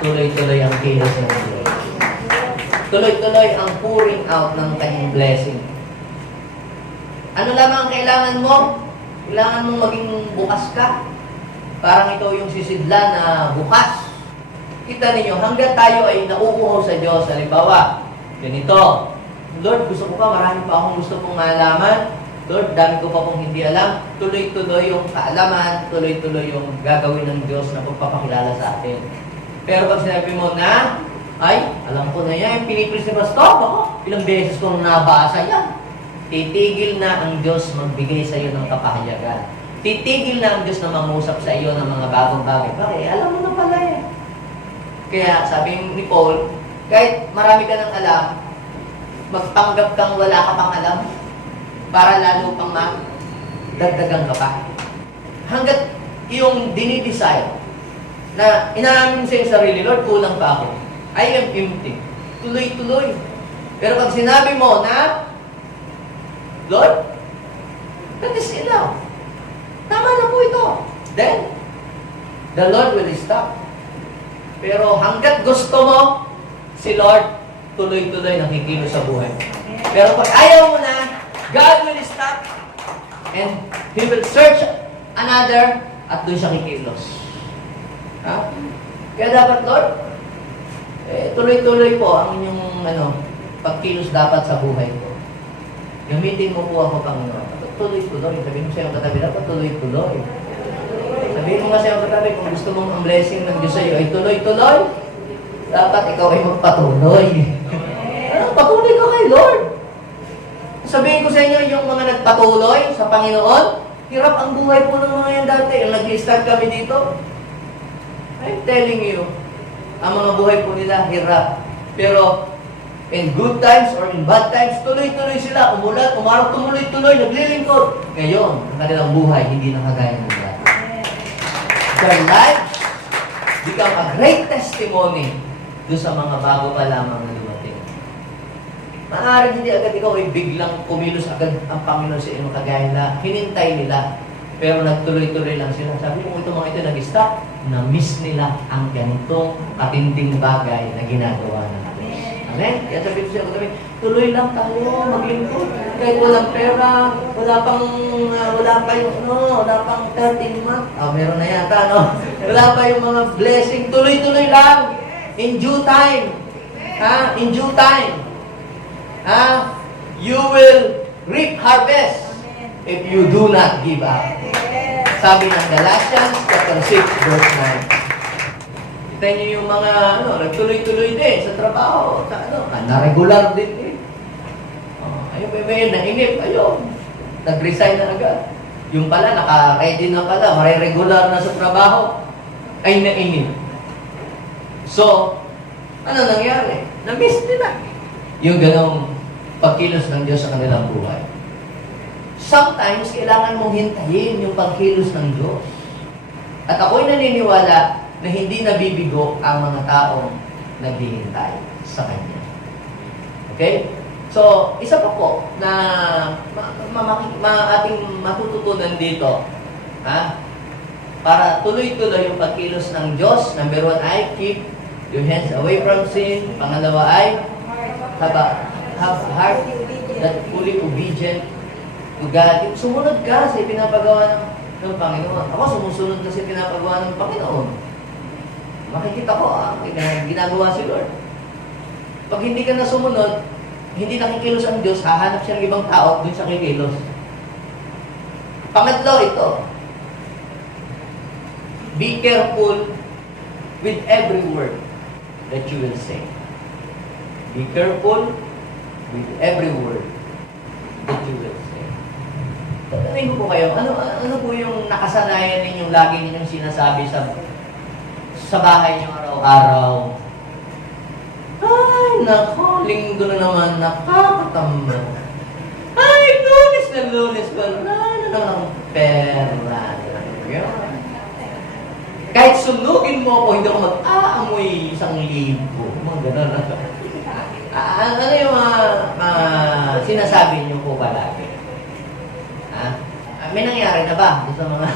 tuloy-tuloy ang kilos ng Diyos. Tuloy-tuloy ang pouring out ng kanyang blessing. Ano lamang ang kailangan mo? Kailangan mong maging bukas ka. Parang ikaw yung sisidla na bukas. Kita ninyo, hanggang tayo ay nauuhaw sa Diyos. Halimbawa, ganito, Lord, gusto ko pa, marami pa akong gusto kong malaman. Lord, dami ko pa kong hindi alam. Tuloy-tuloy yung kaalaman, tuloy-tuloy yung gagawin ng Diyos na pagpapakilala sa atin. Pero pag sinabi mo na, ay, alam ko na yan, piniplis ni Pastor, ako, ilang beses kong nabasa yan. Titigil na ang Diyos magbigay sa iyo ng kapahayagan. Titigil na ang Diyos na mangusap sa iyo ng mga bagong bagay. Bakit? Alam mo na pala yan. Kaya sabi ni Paul, kahit marami ka ng alam, magpanggap kang wala ka pang alam para lalo pang dagdagan ka pa. Hanggat yung dinidesire na inaamin sa iyong sarili, Lord, kulang pa ako. I am empty. Tuloy-tuloy. Pero pag sinabi mo na, Lord, that is enough. Tama na po ito. Then, the Lord will stop. Pero hanggat gusto mo, si Lord, tuloy-tuloy nakikilos sa buhay. Pero pag ayaw mo na, God will stop and He will search another at doon siya kikilos. Ha? Kaya dapat, Lord, tuloy-tuloy po ang inyong pagkilos dapat sa buhay ko. Gamitin mo po ako, Panginoon. Tuloy-tuloy. Sabihin mo sa iyong katabi, dapat tuloy-tuloy. Sabihin mo nga sa iyong katabi, kung gusto mong ang blessing ng Diyos sa iyo ay tuloy-tuloy, dapat ikaw ay magpatuloy. Patuloy ka kay Lord. Sabihin ko sa inyo, yung mga nagpatuloy sa Panginoon, hirap ang buhay po ng mga yan dati. Yung nag-start kami dito, I'm telling you, ang mga buhay po nila, hirap. Pero, in good times or in bad times, tuloy-tuloy sila, umulat, umarap, tumuloy-tuloy, naglilingkod. Ngayon, ang kanilang buhay, hindi nakagaya ng dati. Their lives become a great testimony doon sa mga bago pa lamang na dumating. Maaaring hindi agad ikaw ay biglang kumilos agad ang Panginoon sa iyong kagaya na hinintay nila. Pero nagtuloy-tuloy lang sila. Sabi mo, ito mga ito nag-stop, na-miss nila ang ganitong katinding bagay na ginagawa ng Diyos. Amen? Kaya sabi ko siya, tuloy lang tayo, maglingkod. Kahit walang pera, wala pang 13 months. Meron na yata, no? Wala pa yung mga blessing. Tuloy-tuloy lang. In due time. In due time. You will reap harvest if you do not give up. Sabi ng Galatians chapter 6, verse 9. Kita niyo yung mga nagtuloy-tuloy din sa trabaho. Na-regular din eh. Ayun, may nainip. Ayun. Nag-resign na agad. Yung pala, naka-ready na pala. Mariregular na sa trabaho. Ay nainip. So, ano nangyari? Na-miss nila. Yung ganong pagkilos ng Diyos sa kanilang buhay. Sometimes, kailangan mong hintayin yung pagkilos ng Diyos. At ako'y naniniwala na hindi nabibigo ang mga taong naghihintay sa Kanya. Okay? So, isa pa po na ating matututunan dito, para tuloy-tuloy yung pagkilos ng Diyos. Number 1 ay, keep your hands away from sin. Pangalawa ay, have a heart that fully obedient to God. Sumunod ka sa pinapagawa ng Panginoon. Ako sumusunod na sa pinapagawa ng Panginoon. Makikita ko, ginagawa si Lord. Pag hindi ka na sumunod, hindi nakikilos ang Diyos, hahanap siya ng ibang tao dun sa kikilos. Pangatlo, ito. Be careful with every word that you will say. Be careful with every word that you will say. Tatanungin ko po kayo, ano po yung nakasanayan ninyong lagi ninyong sinasabi sa bahay niyo araw-araw? Ay, nako, linggo na naman, nakakatamba. Ay, Lunes na Lunes, wala na naman ang pera. Kahit sunugin mo ako, hindi ako mag-aamoy 1,000. Mga gano'n na. Ano yung sinasabi niyo po palagi? May nangyari na ba sa mga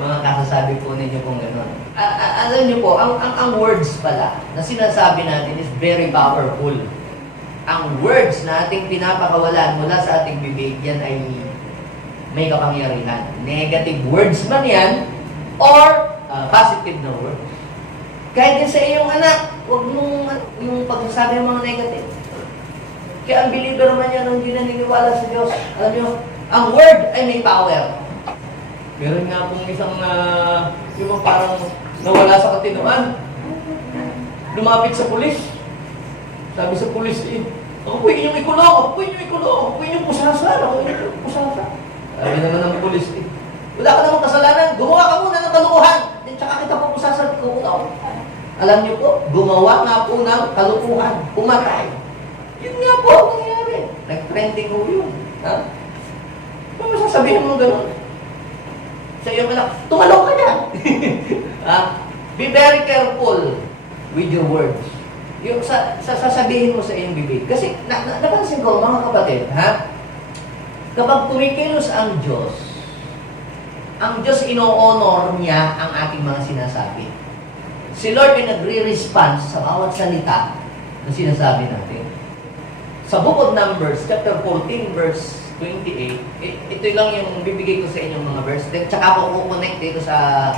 mga kasasabi po ninyo kung gano'n? Alam niyo po, ang words pala na sinasabi natin is very powerful. ang words na ating pinapakawalan mula sa ating bibig, yan ay may kapangyarihan. Negative words man yan, or positive na words. Kahit din sa iyong anak, huwag mong yung pagsasabi ng mga negative. Kaya ang believer man yan, hindi naniniwala sa Diyos. Alam nyo, ang word ay may power. Meron nga pong isang, yung parang nawala sa katinuan. Lumapit sa pulis. Sabi sa pulis, ako po inyong ikulong, ako po inyong ikulong, ako po inyong pusasan, ako inyong pusasan. Sabi naman ng pulis, wala ka namang kasalanan, gumawa ka muna ng kalukuhan, tsaka kita po pusasan, kukulong. Alam niyo po, gumawa nga po ng kalukuhan, pumatay. Yun nga po ang nangyari. Nag-trending ho yun. Ha? Ano masasabihin mo gano'n? Sa iyong anak, tumalaw ka niya. Be very careful with your words. Yung sasabihin mo sa iyong bibig. Kasi napansin ko, mga kapatid, kapag kumikilos ang Diyos ino-honor niya ang ating mga sinasabi. Si Lord ay nagre-response sa bawat salita na sinasabi natin. Sa Book of Numbers, chapter 14, verse 28, ito lang yung bibigay ko sa inyong mga verse. Tsaka ako kukonect dito sa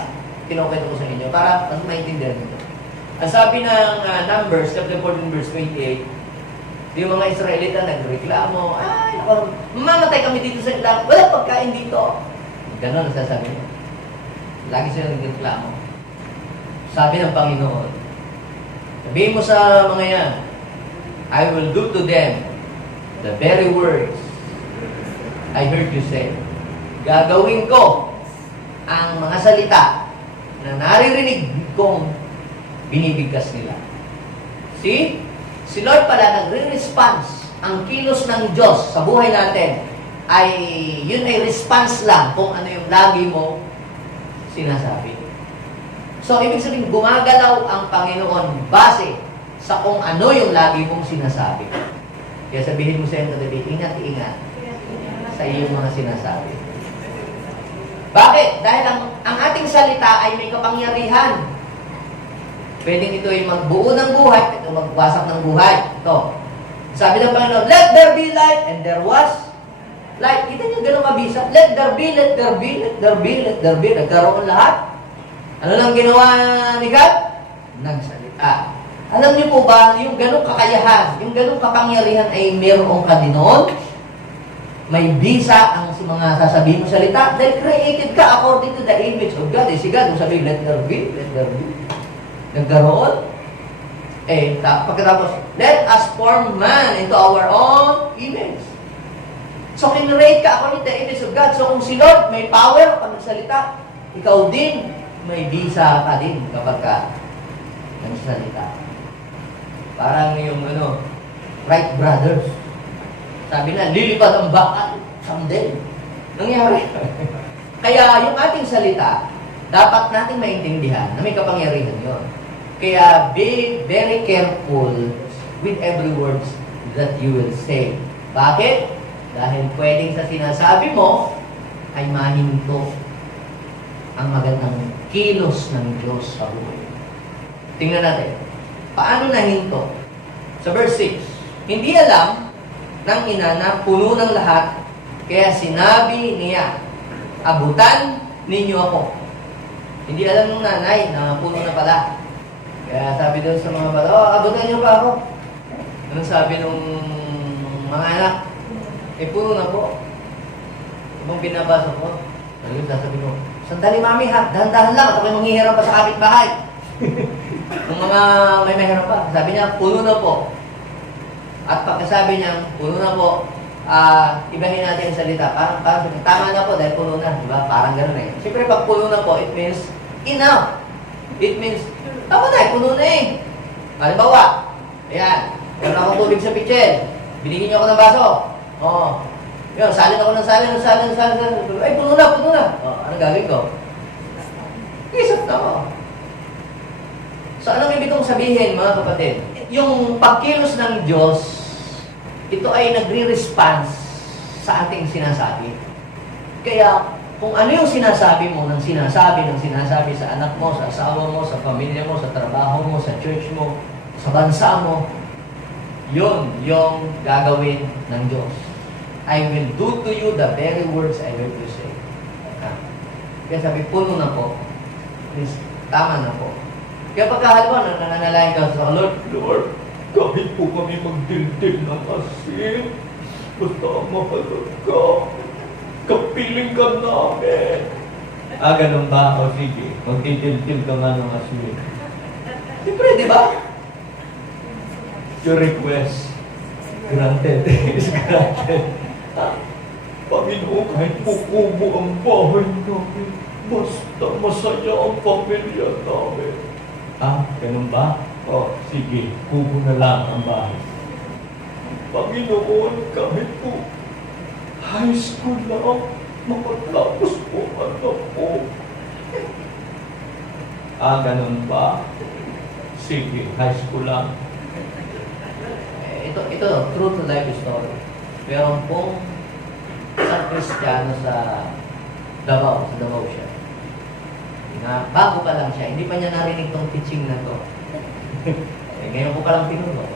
kinukwento ko sa inyo para mas maintindihan nyo. Ang sabi ng Numbers, chapter 14, verse 28, yung mga Israelita nagreklamo, ay, ako, mamamatay kami dito sa ilang, wala pagkain dito. Ganon ang sasabi niya. Lagi sila nagreklamo. Sabi ng Panginoon, sabihin mo sa mga yan, I will do to them the very words I heard you say. Gagawin ko ang mga salita na naririnig kong binibigkas nila. See? Si Lord pala nagre-response. Ang kilos ng Diyos sa buhay natin ay, yun ay response lang kung ano yung lagi mo sinasabi. So, ibig sabihin, gumagalaw ang Panginoon base sa kung ano yung lagi mong sinasabi. Kaya sabihin mo sa iyong katabi, ingat-ingat sa iyong mga sinasabi. Bakit? Dahil ang ating salita ay may kapangyarihan. Pwedeng ito ay magbuo ng buhay, ito magwasak ng buhay. Ito. Sabi ng Panginoon, let there be light, and there was light. Kita niyo gano'ng mabisa? Let there be, let there be, let there be, let there be. Nagkaroon lahat. Ano lang ginawa ni God? Nagsalita. Alam niyo po ba, yung gano'ng kakayahan, yung gano'ng kapangyarihan ay mayroong kaninoon? May bisa ang mga sasabihin mo salita. Dahil created ka according to the image of God. Si God, kung sabihin, let there be, let there be. Nagkaroon. Pagkatapos, let us form man into our own image. So, kinrate ka according to the image of God. So, kung si Lord may power pag nagsalita, ikaw din, may bisa ka din kapag ka nagsalita. Parang yung Wright brothers. Sabi na, lilipad ang bakal someday. Nangyari. Kaya yung ating salita, dapat natin maintindihan na may kapangyarihan yun. Kaya be very careful with every words that you will say. Bakit? Dahil pwedeng sa sinasabi mo ay mahinto ang magandang kilos ng Diyos sa buhay. Tingnan natin. Paano nahinto? Sa verse 6, hindi alam ng ina na puno ng lahat, kaya sinabi niya, abutan ninyo ako. Hindi alam ng nanay na puno na pala. Kaya sabi doon sa mga bata, abutan niyo pa ako. Anong sabi nung mga anak? Puno na po. Ibang binabasa ko. Sabi ko, sandali mami ha, dahan-dahan lang, ako may manghihiram pa sa kapitbahay. Yung mga may mahirap pa, sabi niya, puno na po. At pagkasabi niya, puno na po, ibahin natin yung salita. Parang tama na po dahil puno na. Diba? Parang gano'n eh. Siyempre, pag puno na po, it means enough. It means, tama na puno na eh. Halimbawa, ayan, meron akong tubig sa pitchen. Binigyan niyo ako ng baso. Oo. Yun, salin ako ng salin. Ay, puno na. Ano gagawin ko? Isip na ako. So, anong ibig kong sabihin, mga kapatid? Yung pagkilos ng Diyos, ito ay nagre-response sa ating sinasabi. Kaya, kung ano yung sinasabi mo, ng sinasabi sa anak mo, sa asawa mo, sa pamilya mo, sa trabaho mo, sa church mo, sa bansa mo, Yun yung gagawin ng Diyos. I will do to you the very words I will to say. Kaya sabi, puno na po. Please, tama na po. Kaya pagkahalwa, nananalayan ka sa Lord, Lord, kahit po kami magdildil ng asin, basta mahalag ka, kapiling ka namin. Ganun ba? O sige, magdildil ka nga ng asin. Siyempre, di ba? Your request, granted, is granted. Panginoon, kahit po kubo ang bahay namin, basta masaya ang pamilya namin. Ganun ba? Sige, kubo na lang ang bahay. Panginoon, kahit po high school lang, makatapos po anak ko. Ganun ba? Sige, high school lang. Ito, true to life story. Meron pong isang Kristiyano sa Davao siya. Na bago pa lang siya, hindi pa niya narinig tong teaching na to. Ngayon ko pa lang pinuno.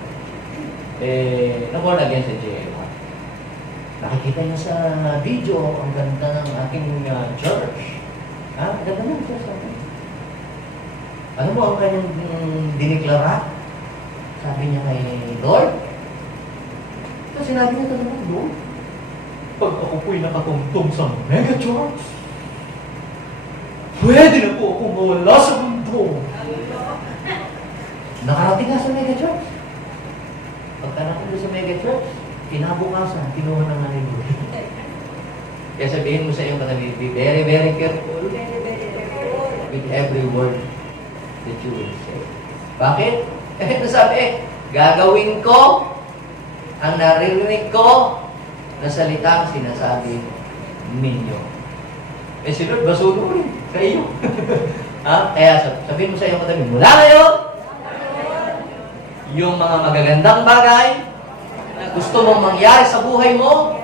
Na-born again sa JMA. Nakikita niya sa video, ang ganda ng ating church. Ganda ng church natin. Ano mo ang kanyang diniklara? Sabi niya kay Lord. So sinabi niya ito naman, Lord, pag ako po'y nakatungtong sa mega church, pwede na po akong mawala sa mundo. Nakarating nga sa mega church. Pagkarating doon sa mega church, kinabukasan, kinuha na nga ni Lord. Kaya sabihin mo sa iyong katabi, be very, very careful with every word that you will say. Bakit? Ito sabi, gagawin ko ang naririnig ko na salitang sinasabi ninyo. Si Lord, basunurin sa iyo. Kaya sabihin mo sa iyong katabi, mula ngayon, yung mga magagandang bagay na gusto mong mangyari sa buhay mo,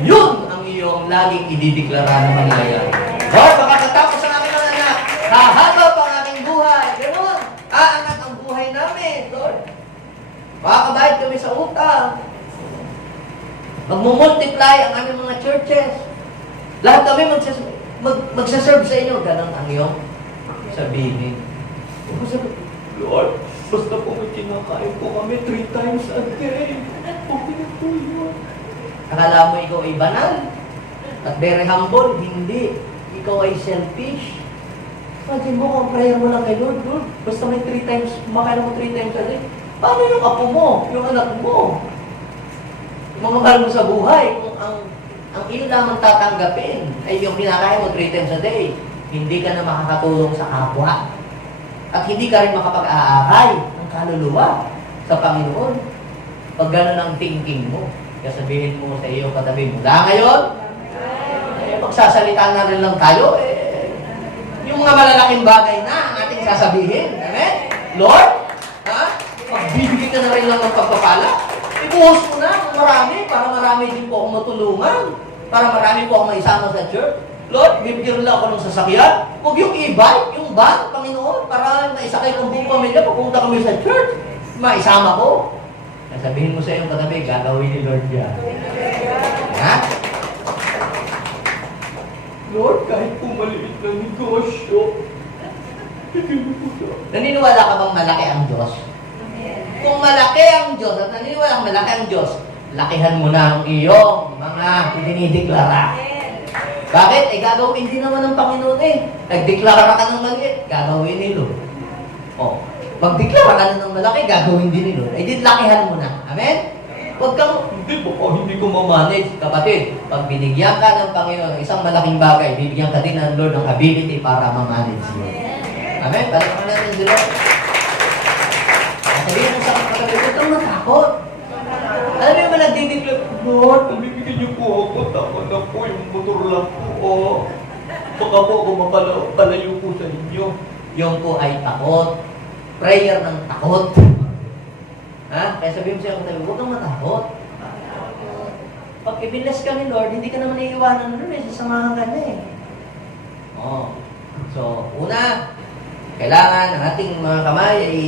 yun ang iyong laging idideklara na mangyayari. Lord, makakatapos ang aking mga anak, hahaba pa ang aking buhay. Ganun, aangat ang buhay namin, Lord. Makakabayad kami sa utang. Magmumultiply ang aming mga churches. Lahat kami magsaserve sa inyo. Ganun ang iyong sabihin. Lord, basta po may kinakain po kami 3 times a day. Okay na po yun. Akala mo ikaw ay banal at very humble. Hindi. Ikaw ay selfish. Imagine mo kung prayer mo lang kay Lord, Lord, basta may 3 times, kumakain mo 3 times a day. Paano yung apo mo, yung anak mo? Yung mga mahal mo sa buhay, kung ang iyo lamang tatanggapin ay yung kinakain mo 3 times a day, hindi ka na makakatulong sa kapwa. At hindi ka rin makapag-aakay ng kaluluwa sa Panginoon. Pag gano'n ang thinking mo, kaya sabihin mo sa iyo katabi, mula ngayon, magsasalita na rin lang tayo, yung mga malalaking bagay na ang ating sasabihin. Amen? Lord, magbibigay ka na rin lang ng pagpapala. Ibuhos mo na kung marami, para marami din po akong matulungan, para marami po akong maisama sa church. Lord, bibigyan lang ako ng sasakyan. Huwag yung e-bike, yung van, Panginoon, para maisakay kong buong pamilya, papunta kami sa church. Maisama ko. Sabihin mo sa iyong katabi, gagawin ni Lord yan. Ha? Lord, kahit po maliit na negosyo, bigyan mo po siya. Naniniwala ka bang malaki ang Diyos? Kung malaki ang Diyos, at naniniwala kang malaki ang Diyos, lakihan mo na ang iyong mga dinideklara. Bakit? Gagawin din naman ng Panginoon Nagdeklara ka ng maliit, gagawin ni Lord. Magdeklara ka na ng malaki, gagawin din ni Lord. Di lakihan mo na. Amen? Huwag kang, hindi ko mamanage. Kapatid, pag binigyan ka ng Panginoon ng isang malaking bagay, bibigyan ka din ng Lord ng ability para mamanage yun. Amen? Palakpan natin si Lord. Sabihin mo sa kapatid, huwag kang matakot. Alam mo yung nagdideklara, Lord, bibigyan niyo po ako, tama na po, yung motor lang po. Baka po ako mapalayo po sa inyo. Yung po ay takot. Prayer ng takot. Kaya sabihin mo siya, huwag kang matakot. Pag i-bless ka ni Lord, hindi ka naman iiwanan nun sasamahan ka na So, una, kailangan ang ating mga kamay ay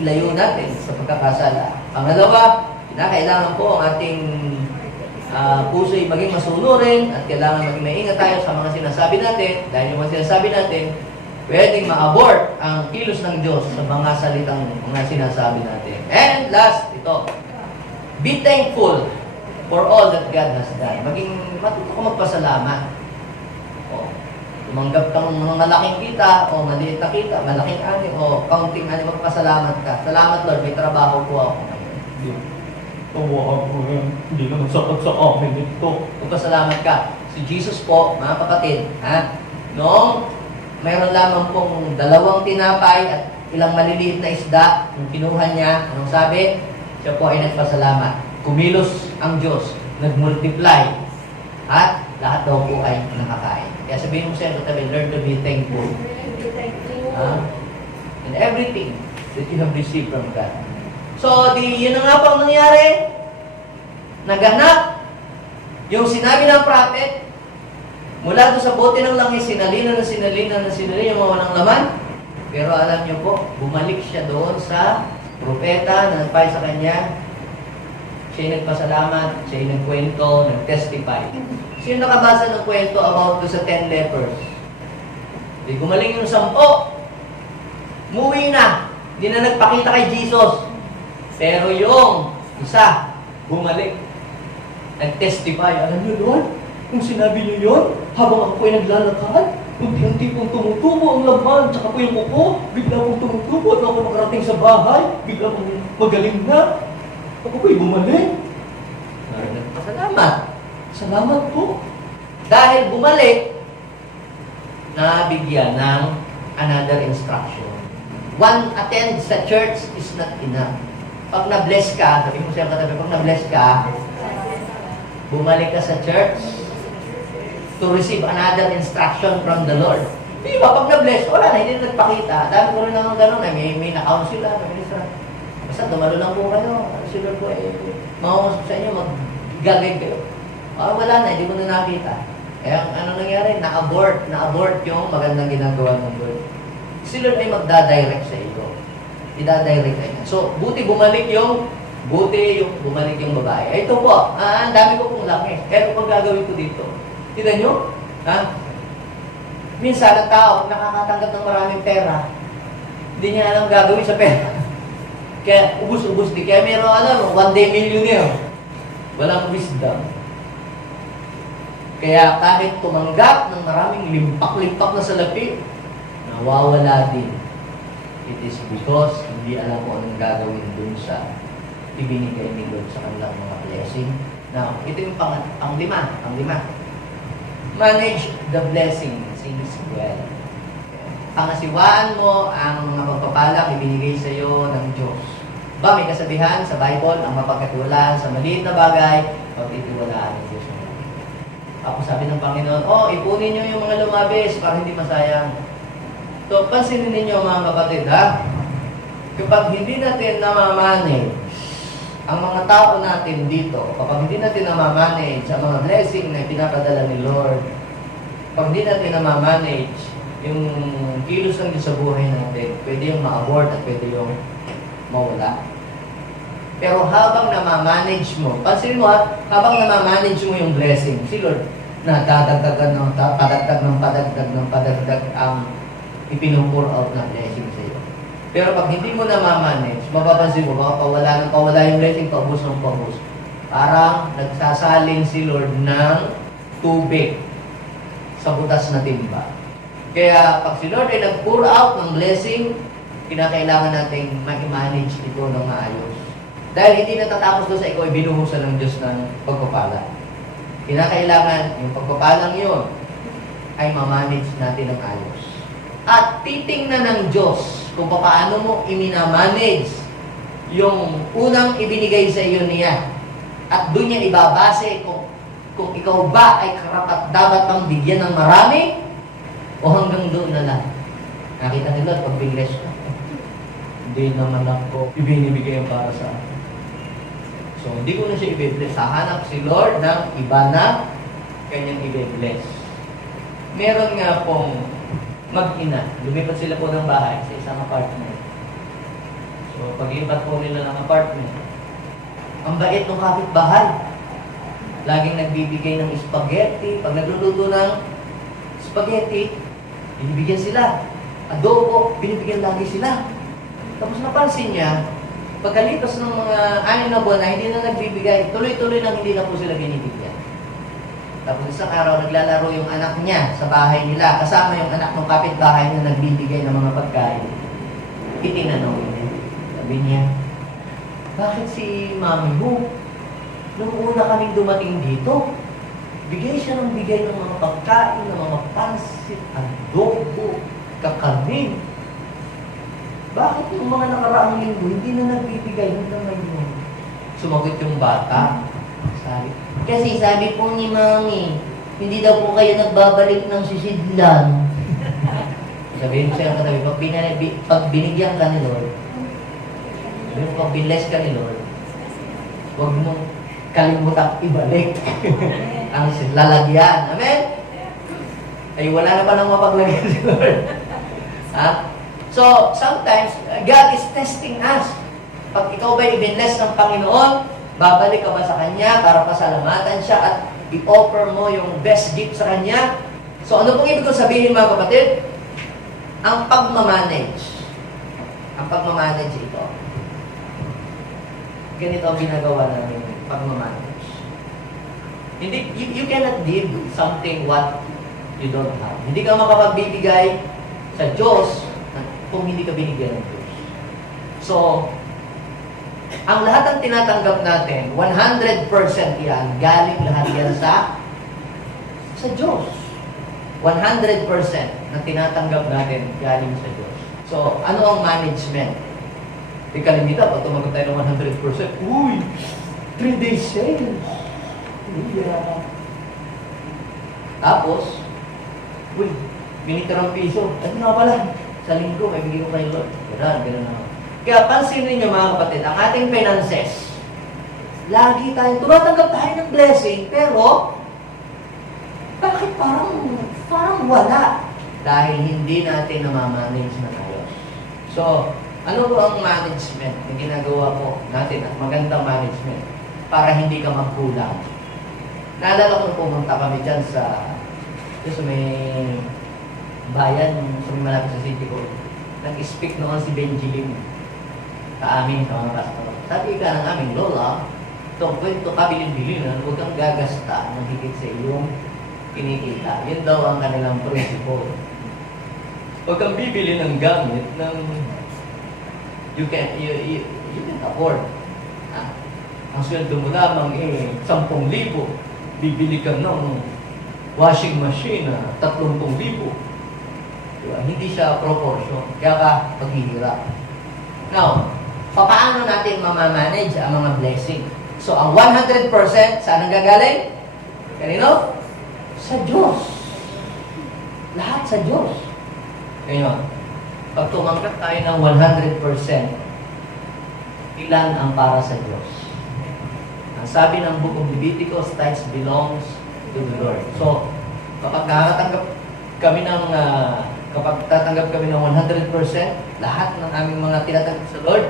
ilayo natin sa pagkakasala. Pangalawa, Kailangan po ang ating puso'y maging masunurin at kailangan maging maingat tayo sa mga sinasabi natin dahil yung mga sinasabi natin pwedeng ma-abort ang kilos ng Diyos sa mga salitang mga sinasabi natin. And last, ito. Be thankful for all that God has done. Maging matuto ka magpasalamat. O, tumanggap ka ng mga malaking kita o maliit na kita, malaking ani o kaunting ani, magpasalamat ka. Salamat Lord, may trabaho po ako ngayon. Tawa ako ngayon. Hindi naman sapat sa amin ito. Magpasalamat ka. Si Jesus po, mga kapatid, noong mayroon lamang pong 2 tinapay at ilang maliliit na isda, yung kinuha niya, anong sabi? Siya po ay nagpasalamat. Kumilos ang Diyos, nag-multiply, at lahat daw po ay nakakain. Kaya sabihin mo siya, katabi, learn to be thankful. In everything that you have received from God. So, yun na nga po ang nangyari. Naganap yung sinabi ng prophet, mula doon sa bote ng langis, sinalina yung mga walang laman. Pero alam niyo po, bumalik siya doon sa propeta na nagpay sa kanya. Siya nagpasalamat, siya nagkwento, nag-testify. Sino nakabasa ng kwento about doon sa 10 lepers? Di gumaling yung 10. Muwi na. Hindi na nagpakita kay Jesus. Pero yung isa, bumalik. Nag-testify. Alam niyo, Lord, kung sinabi niyo yun, habang ako ay naglalakad, unti-unti pong tumutubo ang laman, tsaka po yung kuko, bigla pong tumutubo at ako makarating sa bahay, bigla pong magaling na. Ako po'y bumalik. Salamat. Salamat po. Dahil bumalik, nabigyan ng another instruction. One attend sa church is not enough. Pag na-bless ka, sabi mo siya katabi, pag na-bless ka, bumalik ka sa church to receive another instruction from the Lord. Di ba? Pag na-bless, wala na, hindi na nagpakita. Dami ko rin naman gano'n, may na-counsel na, may ministra. Basta dumalo lang po kayo. Si Lord po ay mahumas sa inyo, mag-gagay kayo. Wala na, hindi ko na nakita. Kaya ano nangyari? Na-abort yung magandang ginagawa ng Lord. Si Lord ay magdadirect sa iyo. Ida-direct ka niya. So, bumalik yung babae. Ito po, ang dami ko pong langis. Kaya pang gagawin ko dito. Tignan nyo? Minsan, ang tao, nakakatanggap ng maraming pera, hindi niya alam gagawin sa pera. Kaya, ubus-ubus din. Kaya meron, one day millionaire. Walang wisdom. Kaya kahit tumanggap ng maraming limpak-limpak na salapi, nawawala din. It is because hindi alam mo anong gagawin dun sa ibinigay ni Lord sa kanilang mga blessing. Now, ito yung pang-lima. Manage the blessings well. Pangasiwaan mo ang mga pagpapalang ibinigay sa iyo ng Diyos. Ba, may kasabihan sa Bible, ang mapagkatiwalaan sa maliit na bagay, pagtitiwalaan ng Diyos. Tapos sabi ng Panginoon, ipunin niyo yung mga lumabis para hindi masayang. So, pansinin ninyo mga kapatid, kapag hindi natin namamanage ang mga tao natin dito, kapag hindi natin namamanage ang mga blessing na pinapadala ni Lord, kapag hindi natin namamanage yung kilos ng Diyos sa buhay natin, pwede yung ma-abort at pwede yung mawala. Pero habang namamanage mo, pansinin mo habang namamanage mo yung blessing, si Lord, padagdag ang ipinupur out na blessing sa iyo. Pero pag hindi mo namamanage, mapapansin mo, baka pawala yung blessing, paubos ng paubos. Parang nagsasalin si Lord ng tubig sa butas na timba. Kaya pag si Lord ay nag-pour out ng blessing, kinakailangan nating ma-manage ito ng maayos. Dahil hindi natatapos doon sa ikaw ay binuhusan ng Diyos ng pagpapala. Kinakailangan yung pagpapalang yun ay ma-manage natin ng ayos. At titingnan ng Diyos kung paano mo i-manage yung unang ibinigay sa iyo niya. At doon niya ibabase kung ikaw ba ay karapat dapat pang bigyan ng marami o hanggang doon na lang. Nakita nila pag bigles ka. Hindi naman ako ibinibigay para sa akin. So, hindi ko na siya i-bless. Hahanap si Lord ng iba na kanyang i-bless. Meron nga pong mag-ina. Lumipat sila po ng bahay sa isang apartment. So, pag-ipat po nila ng apartment, Ang bait ng kapitbahay. Laging nagbibigay ng spaghetti. Pag nagluluto ng spaghetti, binibigyan sila. Adobo, binibigyan lagi sila. Tapos napansin niya, pagkalipas ng mga 6 na buwan na hindi na nagbibigay, tuloy-tuloy na hindi na po sila binibigyan. Tapos isang araw, naglalaro yung anak niya sa bahay nila, kasama yung anak ng kapitbahay na nagbibigay ng mga pagkain. Itinanong niya. Sabi niya, bakit si mami mo? Nung una kaming dumating dito, bigay siya ng bigay ng mga pagkain, ng mga pansit, adobo, kakanin. Bakit yung mga nakaraang linggo, hindi na nagbibigay hanggang ngayon? Sumagot yung bata. Kasi sabi po ni mami, hindi daw po kayo nagbabalik ng sisidlan. Sabihin ko sa'yo katabi, pag binigyan ka ni Lord, pag binless ka ni Lord, huwag mong kalimutan ibalik ang lalagyan. Amen? Ay, wala na pa nang mapaglagyan si Lord. Ha? So, sometimes, God is testing us. Pag ikaw ba ibinless ng Panginoon, babalik ka ba sa Kanya para pasalamatan siya at i-offer mo yung best gift sa Kanya? So, ano pong ibig kong sabihin mga kapatid? Ang pagmamanage. Ang pagmamanage ito. Ganito ang ginagawa namin, pagmamanage. Hindi, you cannot give something what you don't have. Hindi ka makapagbibigay sa Diyos kung hindi ka binigyan ng Diyos. So, ang lahat ng tinatanggap natin, 100% yan, galing lahat yan sa Diyos. 100% na tinatanggap natin galing sa Diyos. So, ano ang management? Di kalimitan, pag tumagot tayo ng 100%, uy, 3-day sale. Yeah. Tapos, uy, binitirang piso. Ano nga pala? Sa linggo, may bigay ko kayo, Lord. Gano'n naman. Kaya pansin ninyo mga kapatid, ang ating finances, lagi tayo, tumatanggap tayo ng blessing, pero, bakit parang wala? Dahil hindi natin namamanage na tayo. So, ano po ang management na ginagawa po natin at magandang management para hindi ka magkulang? Naalala ko nung pumunta kami dyan sa may bayan, sa may malapit sa city ko. Nag-speak noon si Benjamin sa amin, sa mga pastor. Sabi ka ng aming lola, kwento ka bilin-bilinan, huwag kang gagasta ng higit sa iyong kinikita. Yun daw ang kanilang principle. Huwag kang bibili ng gamit ng you can afford. Ang sweldo mo lamang 10,000. Bibili ka ng washing machine na 30,000. Diba? Hindi siya proportion. Kaya ka paghihirap. Now, paano natin mamamanage ang mga blessing? So, ang 100% saan ang gagaling? Kanino? Sa Diyos. Lahat sa Diyos. Ngayon, pag tumangkat tayo ng 100%, ilan ang para sa Diyos? Ang sabi ng Book of Leviticus, tithes belongs to the Lord. So, kapag tatanggap kami ng 100%, lahat ng aming mga tinatanggap sa Lord,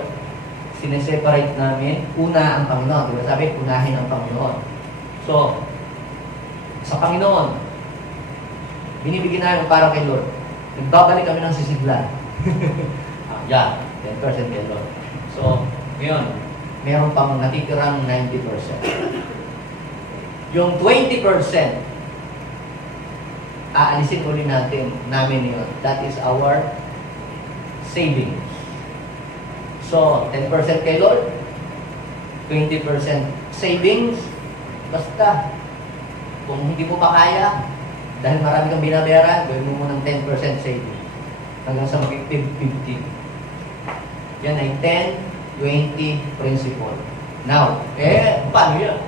sineseparate namin, una ang Panginoon. Diba sabi, unahin ang Panginoon. So, sa Panginoon, binibigyan namin para kay Lord. Nagbabalik kami ng sisiglan. Yan, 10% kay Lord. So, ngayon, meron pang natitirang 90%. Yung 20%, aalisin ulit namin yun. That is our savings. So, 10% kay Lord, 20% savings. Basta, kung hindi mo pa kaya, dahil marami kang binabayaran, gawin mo muna ng 10% savings. Hanggang sa maging 50. Yan ay 10-20 principle. Now, paano yan?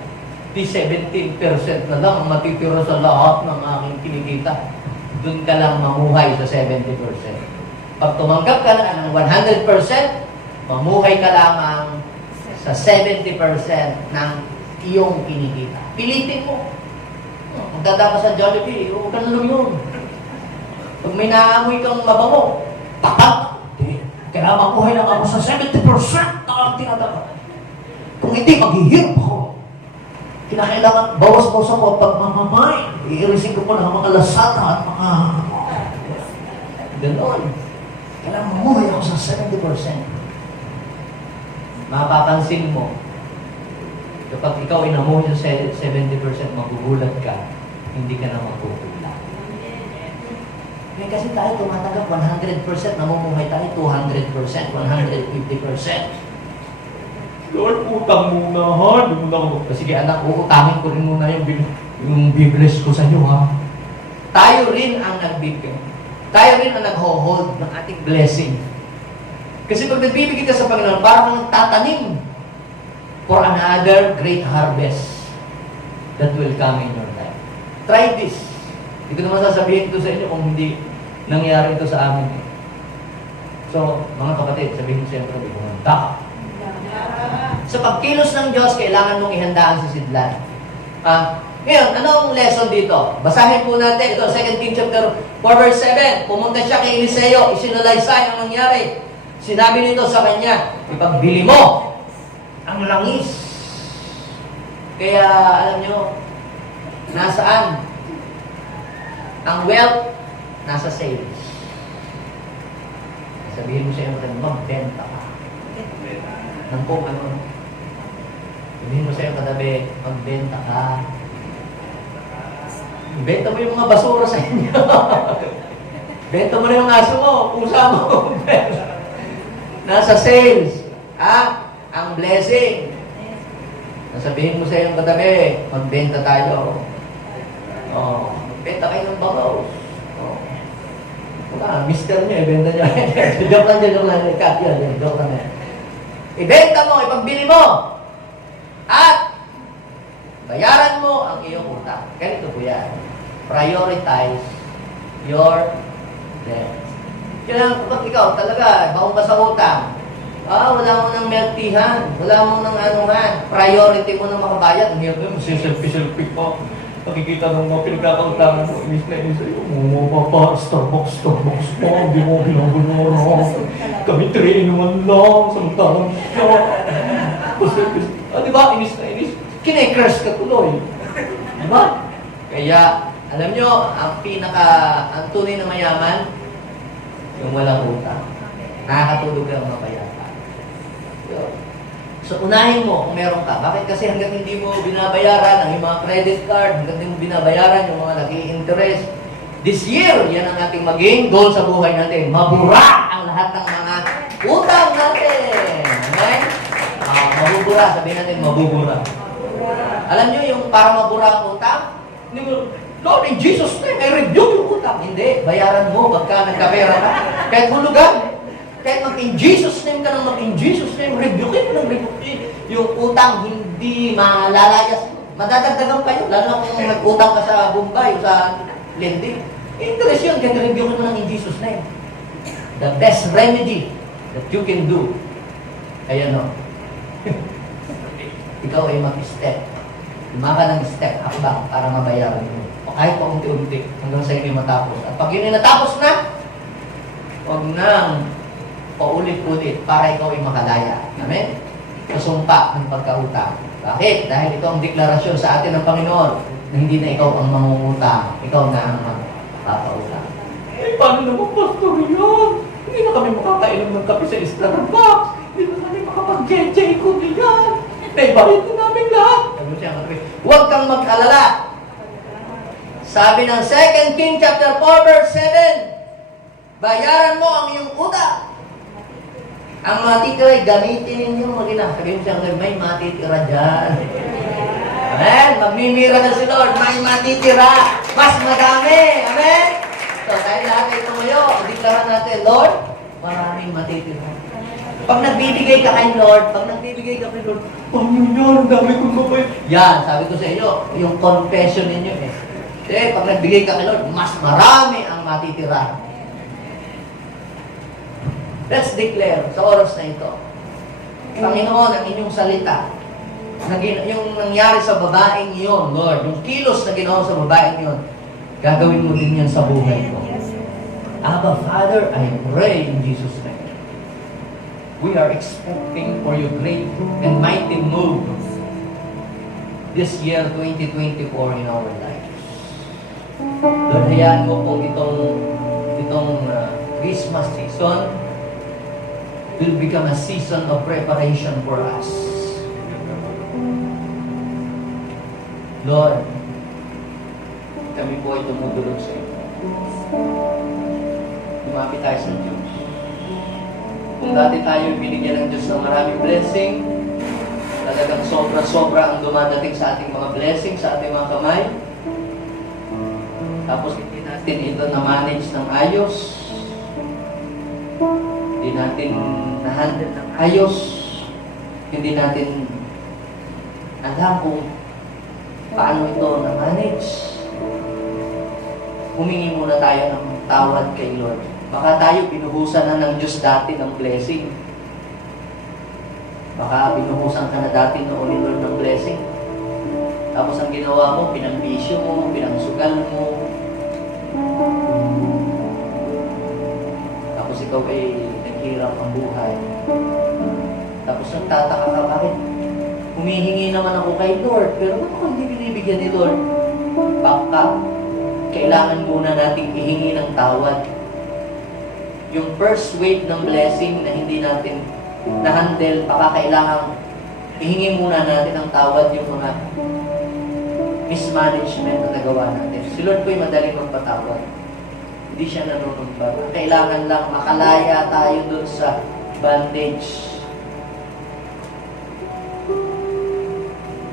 Di 17% na lang ang matitira sa lahat ng aking kinikita. Doon ka lang mamuhay sa 70%. Pag tumanggap ka na ng 100%, mamuhay ka lamang sa 70% ng iyong kinikita. Pilitin mo. Kung dadama sa Jollibee, huwag ka na lang yun. Pag may naamoy kang mabango, tatak! Kailangan mamuhay lang ako sa 70% na ang tinataka. Kung Kung hindi, maghihirap ako. Kinakailangan bawas-bawas ako at pagmamamay. Iirisin ko po ng mga lasata at mga... Ganon. Kailangan mamuhay ako sa 70%. Mapapansin mo, kapag ikaw ay namuhay sa 70%, magugulat ka, hindi ka na magkukulang. Eh, kasi tayo tumatanggap 100%, namumuhay tayo 200%, 150%. Lord, utang muna ha. Hindi muna ako. Sige anak, uutangin ko rin muna yung bibless ko sa inyo ha. Tayo rin ang nagbibigay. Tayo rin ang nag-hold ng ating blessing. Kasi pag nagbibigay ka sa Panginoon, parang tatanim for another great harvest that will come in your life. Try this. Hindi ko naman sasabihin ito sa inyo kung hindi nangyari ito sa amin. So, mga kapatid, sabihin siyempre, pumunta ka. Sa pagkilos ng Diyos, kailangan mong ihanda ang sisidlan. Ngayon, anong lesson dito? Basahin po natin ito, 2 Kings chapter 4 verse 7. Pumunta siya kay Eliseo, isinalaysay ang nangyari. Sinabi nito sa kanya, ipagbili mo ang langis. Kaya, alam nyo, nasaan? Ang wealth, nasa sales. Sabihin mo siya, magbenta ka. Nang kung ano. Sabihin mo sa'yo katabi, magbenta ka. Benta mo yung mga basura sa inyo. Benta mo na yung aso mo, pusa mo. Nasa sales. Ang blessing. Sabihin mo sa'yo katabi, magbenta tayo. Magbenta kayo ng bangaw. Wala, mister nyo, ibenta nyo. Joke lang dyan, cut yan. Joke lang yan. Ibenta mo, ipagbili mo. At bayaran mo ang iyong utang. Ganito po yan. Prioritize your debt. Kaya kapag ikaw talaga, baong ka sa utang, wala mo nang meltihan, wala mo nang anuman, priority mo nang makabayad. Hindi mo, selfie pa. Nakikita ng mga pinagkakautangan mo, inis na inis sa'yo, pa, Starbucks pa, hindi mo binagunara. Kami 3 naman lang, samantalang siya. Diba, inis na inis. Kine-crush ka tuloy. Diba? Kaya, alam nyo, ang tunay na mayaman, yung walang utang. Nakakatulog ka ng mapayapa. So, unahin mo kung meron ka. Bakit? Kasi hanggang hindi mo binabayaran ang yung mga credit card, hanggang hindi mo binabayaran yung mga nag-i-interest. This year, yan ang ating maging goal sa buhay natin. Mabura ang lahat ng mga utang natin. Amen? Mabubura. Sabihin natin, mabubura. Alam nyo, yung para mabura ang utang, hindi mo, Lord, in Jesus' name, I rebuke yung utang. Hindi. Bayaran mo pagka nagkapera ka. Kahit hulugan. Kahit mag-in Jesus name ka nang mag-in Jesus name, rebuke mo ng rebuke. Yung utang hindi malalayas. Madadagdagan kayo, lalo na kung nag-utang ka sa Bombay, sa lending. Interest yun, kaya rebuke mo ng in Jesus name. The best remedy that you can do. Kaya no, ikaw ay mag-step. Lumaka ng step, hakbang, para mabayaran mo. O kahit pa unti-unti, hanggang sa inyo matapos. At pag yun ay natapos na, huwag nang paulit-ulit para ikaw ay makalaya. Amen? Kasumpa ng pagkautang. Bakit? Dahil ito ang deklarasyon sa atin ng Panginoon na hindi na ikaw ang mangungutang, ikaw na ang magpapautang. Eh, paano naman, Pastor, yan? Hindi na kami makakainom ng kape sa Starbucks. Hindi na kami makapag-JJ ko diyan. Naibayad na namin lahat. Huwag kang mag-alala. Sabi ng 2 Kings chapter 4 verse 7, bayaran mo ang iyong utang. Ang matitira ay gamitin ninyo mag-ina. Sabihin mo siya, may matitira dyan. Amen? Magmimira na si Lord. May matitira. Mas madami. Amen? So, tayo lahat ay tumayo. Deklaran natin, Lord, maraming matitira. Pag nagbibigay ka kay Lord, Panginoon, ang dami kong mabay. Yan, sabi ko sa inyo, yung confession ninyo eh. Kasi pag nagbigay ka kay Lord, mas marami ang matitira. Let's declare sa oras na ito. Panginoon, ang inyong salita, yung nangyari sa babaeng iyon, Lord, yung kilos na ginawa sa babaeng iyon, gagawin mo din yan sa buhay ko. Abba, Father, I pray in Jesus' name. we are expecting for your great and mighty move this year 2024 in our lives. Lord, hayaan mo po itong Christmas season will become a season of preparation for us. Lord, kami po ay tumutulog sa iyo. Lumapit tayo sa Diyos. Kung dati tayo binigyan ng Diyos ng maraming blessing, talagang sobra-sobra ang dumadating sa ating mga blessing, sa ating mga kamay. Tapos hindi natin ito na-manage ng ayos. Hindi natin na-handle ng ayos. Hindi natin alam kung paano ito na-manage. Humingi muna tayo ng tawad kay Lord. Baka tayo pinuhusan na ng Diyos dati ng blessing. Baka pinuhusan ka na dati noon ni Lord ng blessing. Tapos ang ginawa mo, pinambisyo mo, pinangsugal mo. Tapos ikaw ay naghirap ang buhay. Tapos nagtataka ka, bakit humihingi naman ako kay Lord, pero ba't ako hindi binibigyan ni Lord? Baka kailangan muna nating ihingi ng tawad. Yung first wave ng blessing na hindi natin na-handle, baka kailangan ihingi muna natin ng tawad yung mga mismanagement na nagawa natin. Si Lord po'y madaling magpatawad. Hindi siya nanunumpa. Kailangan lang makalaya tayo dun sa bondage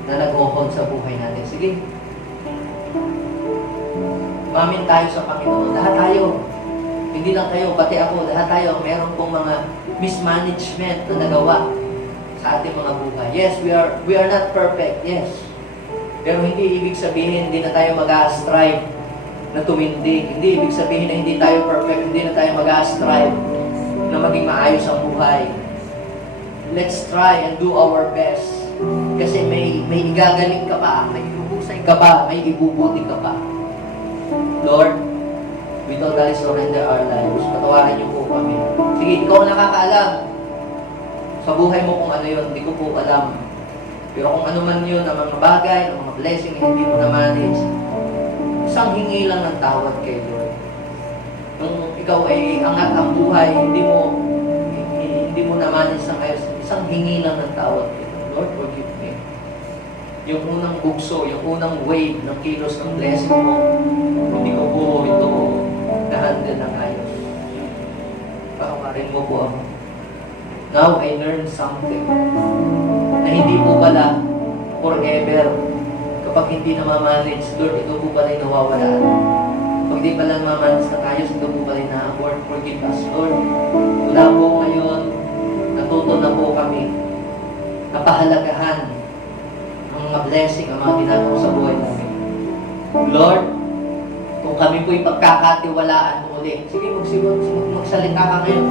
na nag-hold sa buhay natin. Sige. Umamin tayo sa Panginoon. Lahat tayo. Hindi lang kayo, pati ako. Lahat tayo. Meron pong mga mismanagement na nagawa sa ating mga buhay. Yes, we are not perfect. Yes. Pero hindi ibig sabihin hindi na tayo mag-strive na tumindig. Hindi ibig sabihin na hindi tayo perfect. Hindi na tayo mag-strive na maging maayos ang buhay. Let's try and do our best. Kasi may igagaling ka pa, may ibuhusay ka pa, may ibubuti ka pa. Lord, we totally surrender our lives. Patawarin niyo po kami. Sige, ikaw ang nakakaalam sa buhay mo kung ano yun. Hindi ko po alam. Pero kung ano man yun, ang mga bagay, ang mga blessing na hindi mo na-manage, isang hingi lang ng tawad kay Lord. Nung ikaw ay angat ang buhay, hindi mo na-manage ng ayos, isang hingi lang ng tawad kay Lord. Lord, forgive me. Yung unang bugso, yung unang wave ng kilos ng blessing mo, hindi ko po ito na-handle ng ayos. Pakawarin mo po ako. Now, I learned something na hindi po pala forever kapag hindi na ma-manage, Lord, ito po pala yung nawawalaan. Kapag hindi pala ma-manage ng ayos, ito po pala yung na-abort. Forgive us, Lord. Mula po ngayon, natuto na po kami napahalagahan ang mga blessing, ang mga ginagawa sa buhay namin. Lord, kung kami po ipagkakatiwalaan mo ulit, sige, magsalita ka ngayon.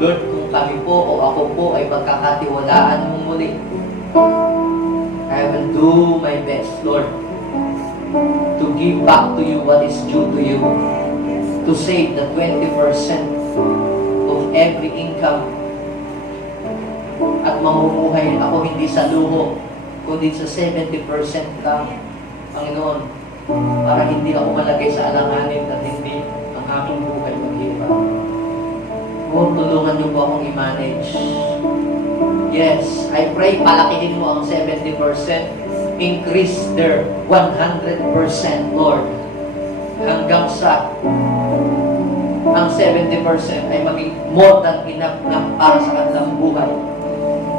Lord, kung kami po o ako po ay pagkakatiwalaan mo muli, I will do my best, Lord, to give back to you what is due to you, to save the 20% of every income, at mamumuhay ako hindi sa luho, kundi sa 70% lang, Panginoon, para hindi ako malagay sa alanganin at hindi ang aming buhay maghirap. Lord, tulungan niyo po akong i-manage. Yes, I pray palakihin mo ang 70%, increase their 100%, Lord, hanggang sa ang 70% ay maging more than enough na para sa kanilang buhay.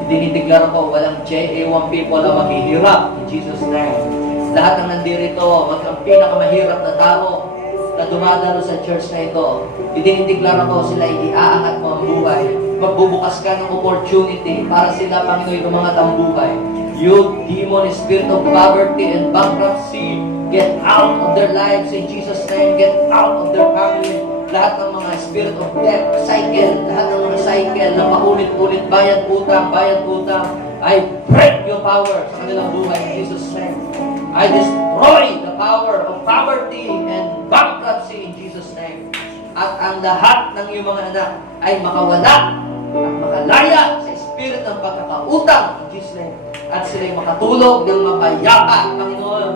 Dinideklara ko, walang JA1 people na maghihirap in Jesus' name. Lahat ng nandirito, ang pinakamahirap na tao na dumadalo sa church na ito, dinideklara ko sila iaangat mo ang buhay. Magbubukas ka ng opportunity para sila, Panginoon, umangat ang buhay. You demon, spirit of poverty and bankruptcy, get out of their lives in Jesus' name. Get out of their family. Lahat ng mga spirit of death, cycle, lahat ng mga cycle na paulit-ulit, bayad utang, I break your power sa kanilang buhay in Jesus' name. I destroy the power of poverty and bankruptcy in Jesus' name. At ang lahat ng iyong mga anak ay makawala at makalaya sa espiritu ng pagkakautang in Jesus' name. At sila'y makatulog ng mapayapa, Panginoon.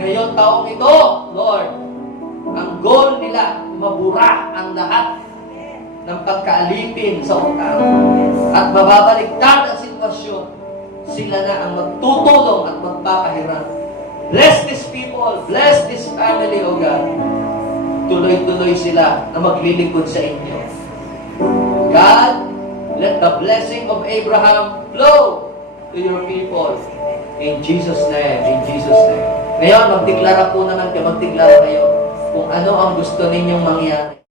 Ngayon taong ito, Lord, ang goal nila, mabura ang lahat ng pagkaalipin sa utang at mababaligtad ang sitwasyon. Sila na ang magtutulong at magpapahiram. Bless these people, bless this family, O God. Tuloy-tuloy sila na maglilingkod sa inyo. God, let the blessing of Abraham flow to your people. In Jesus' name, in Jesus' name. Ngayon, magdeklara po naman kayo, magdeklara kayo kung ano ang gusto ninyong mangyari.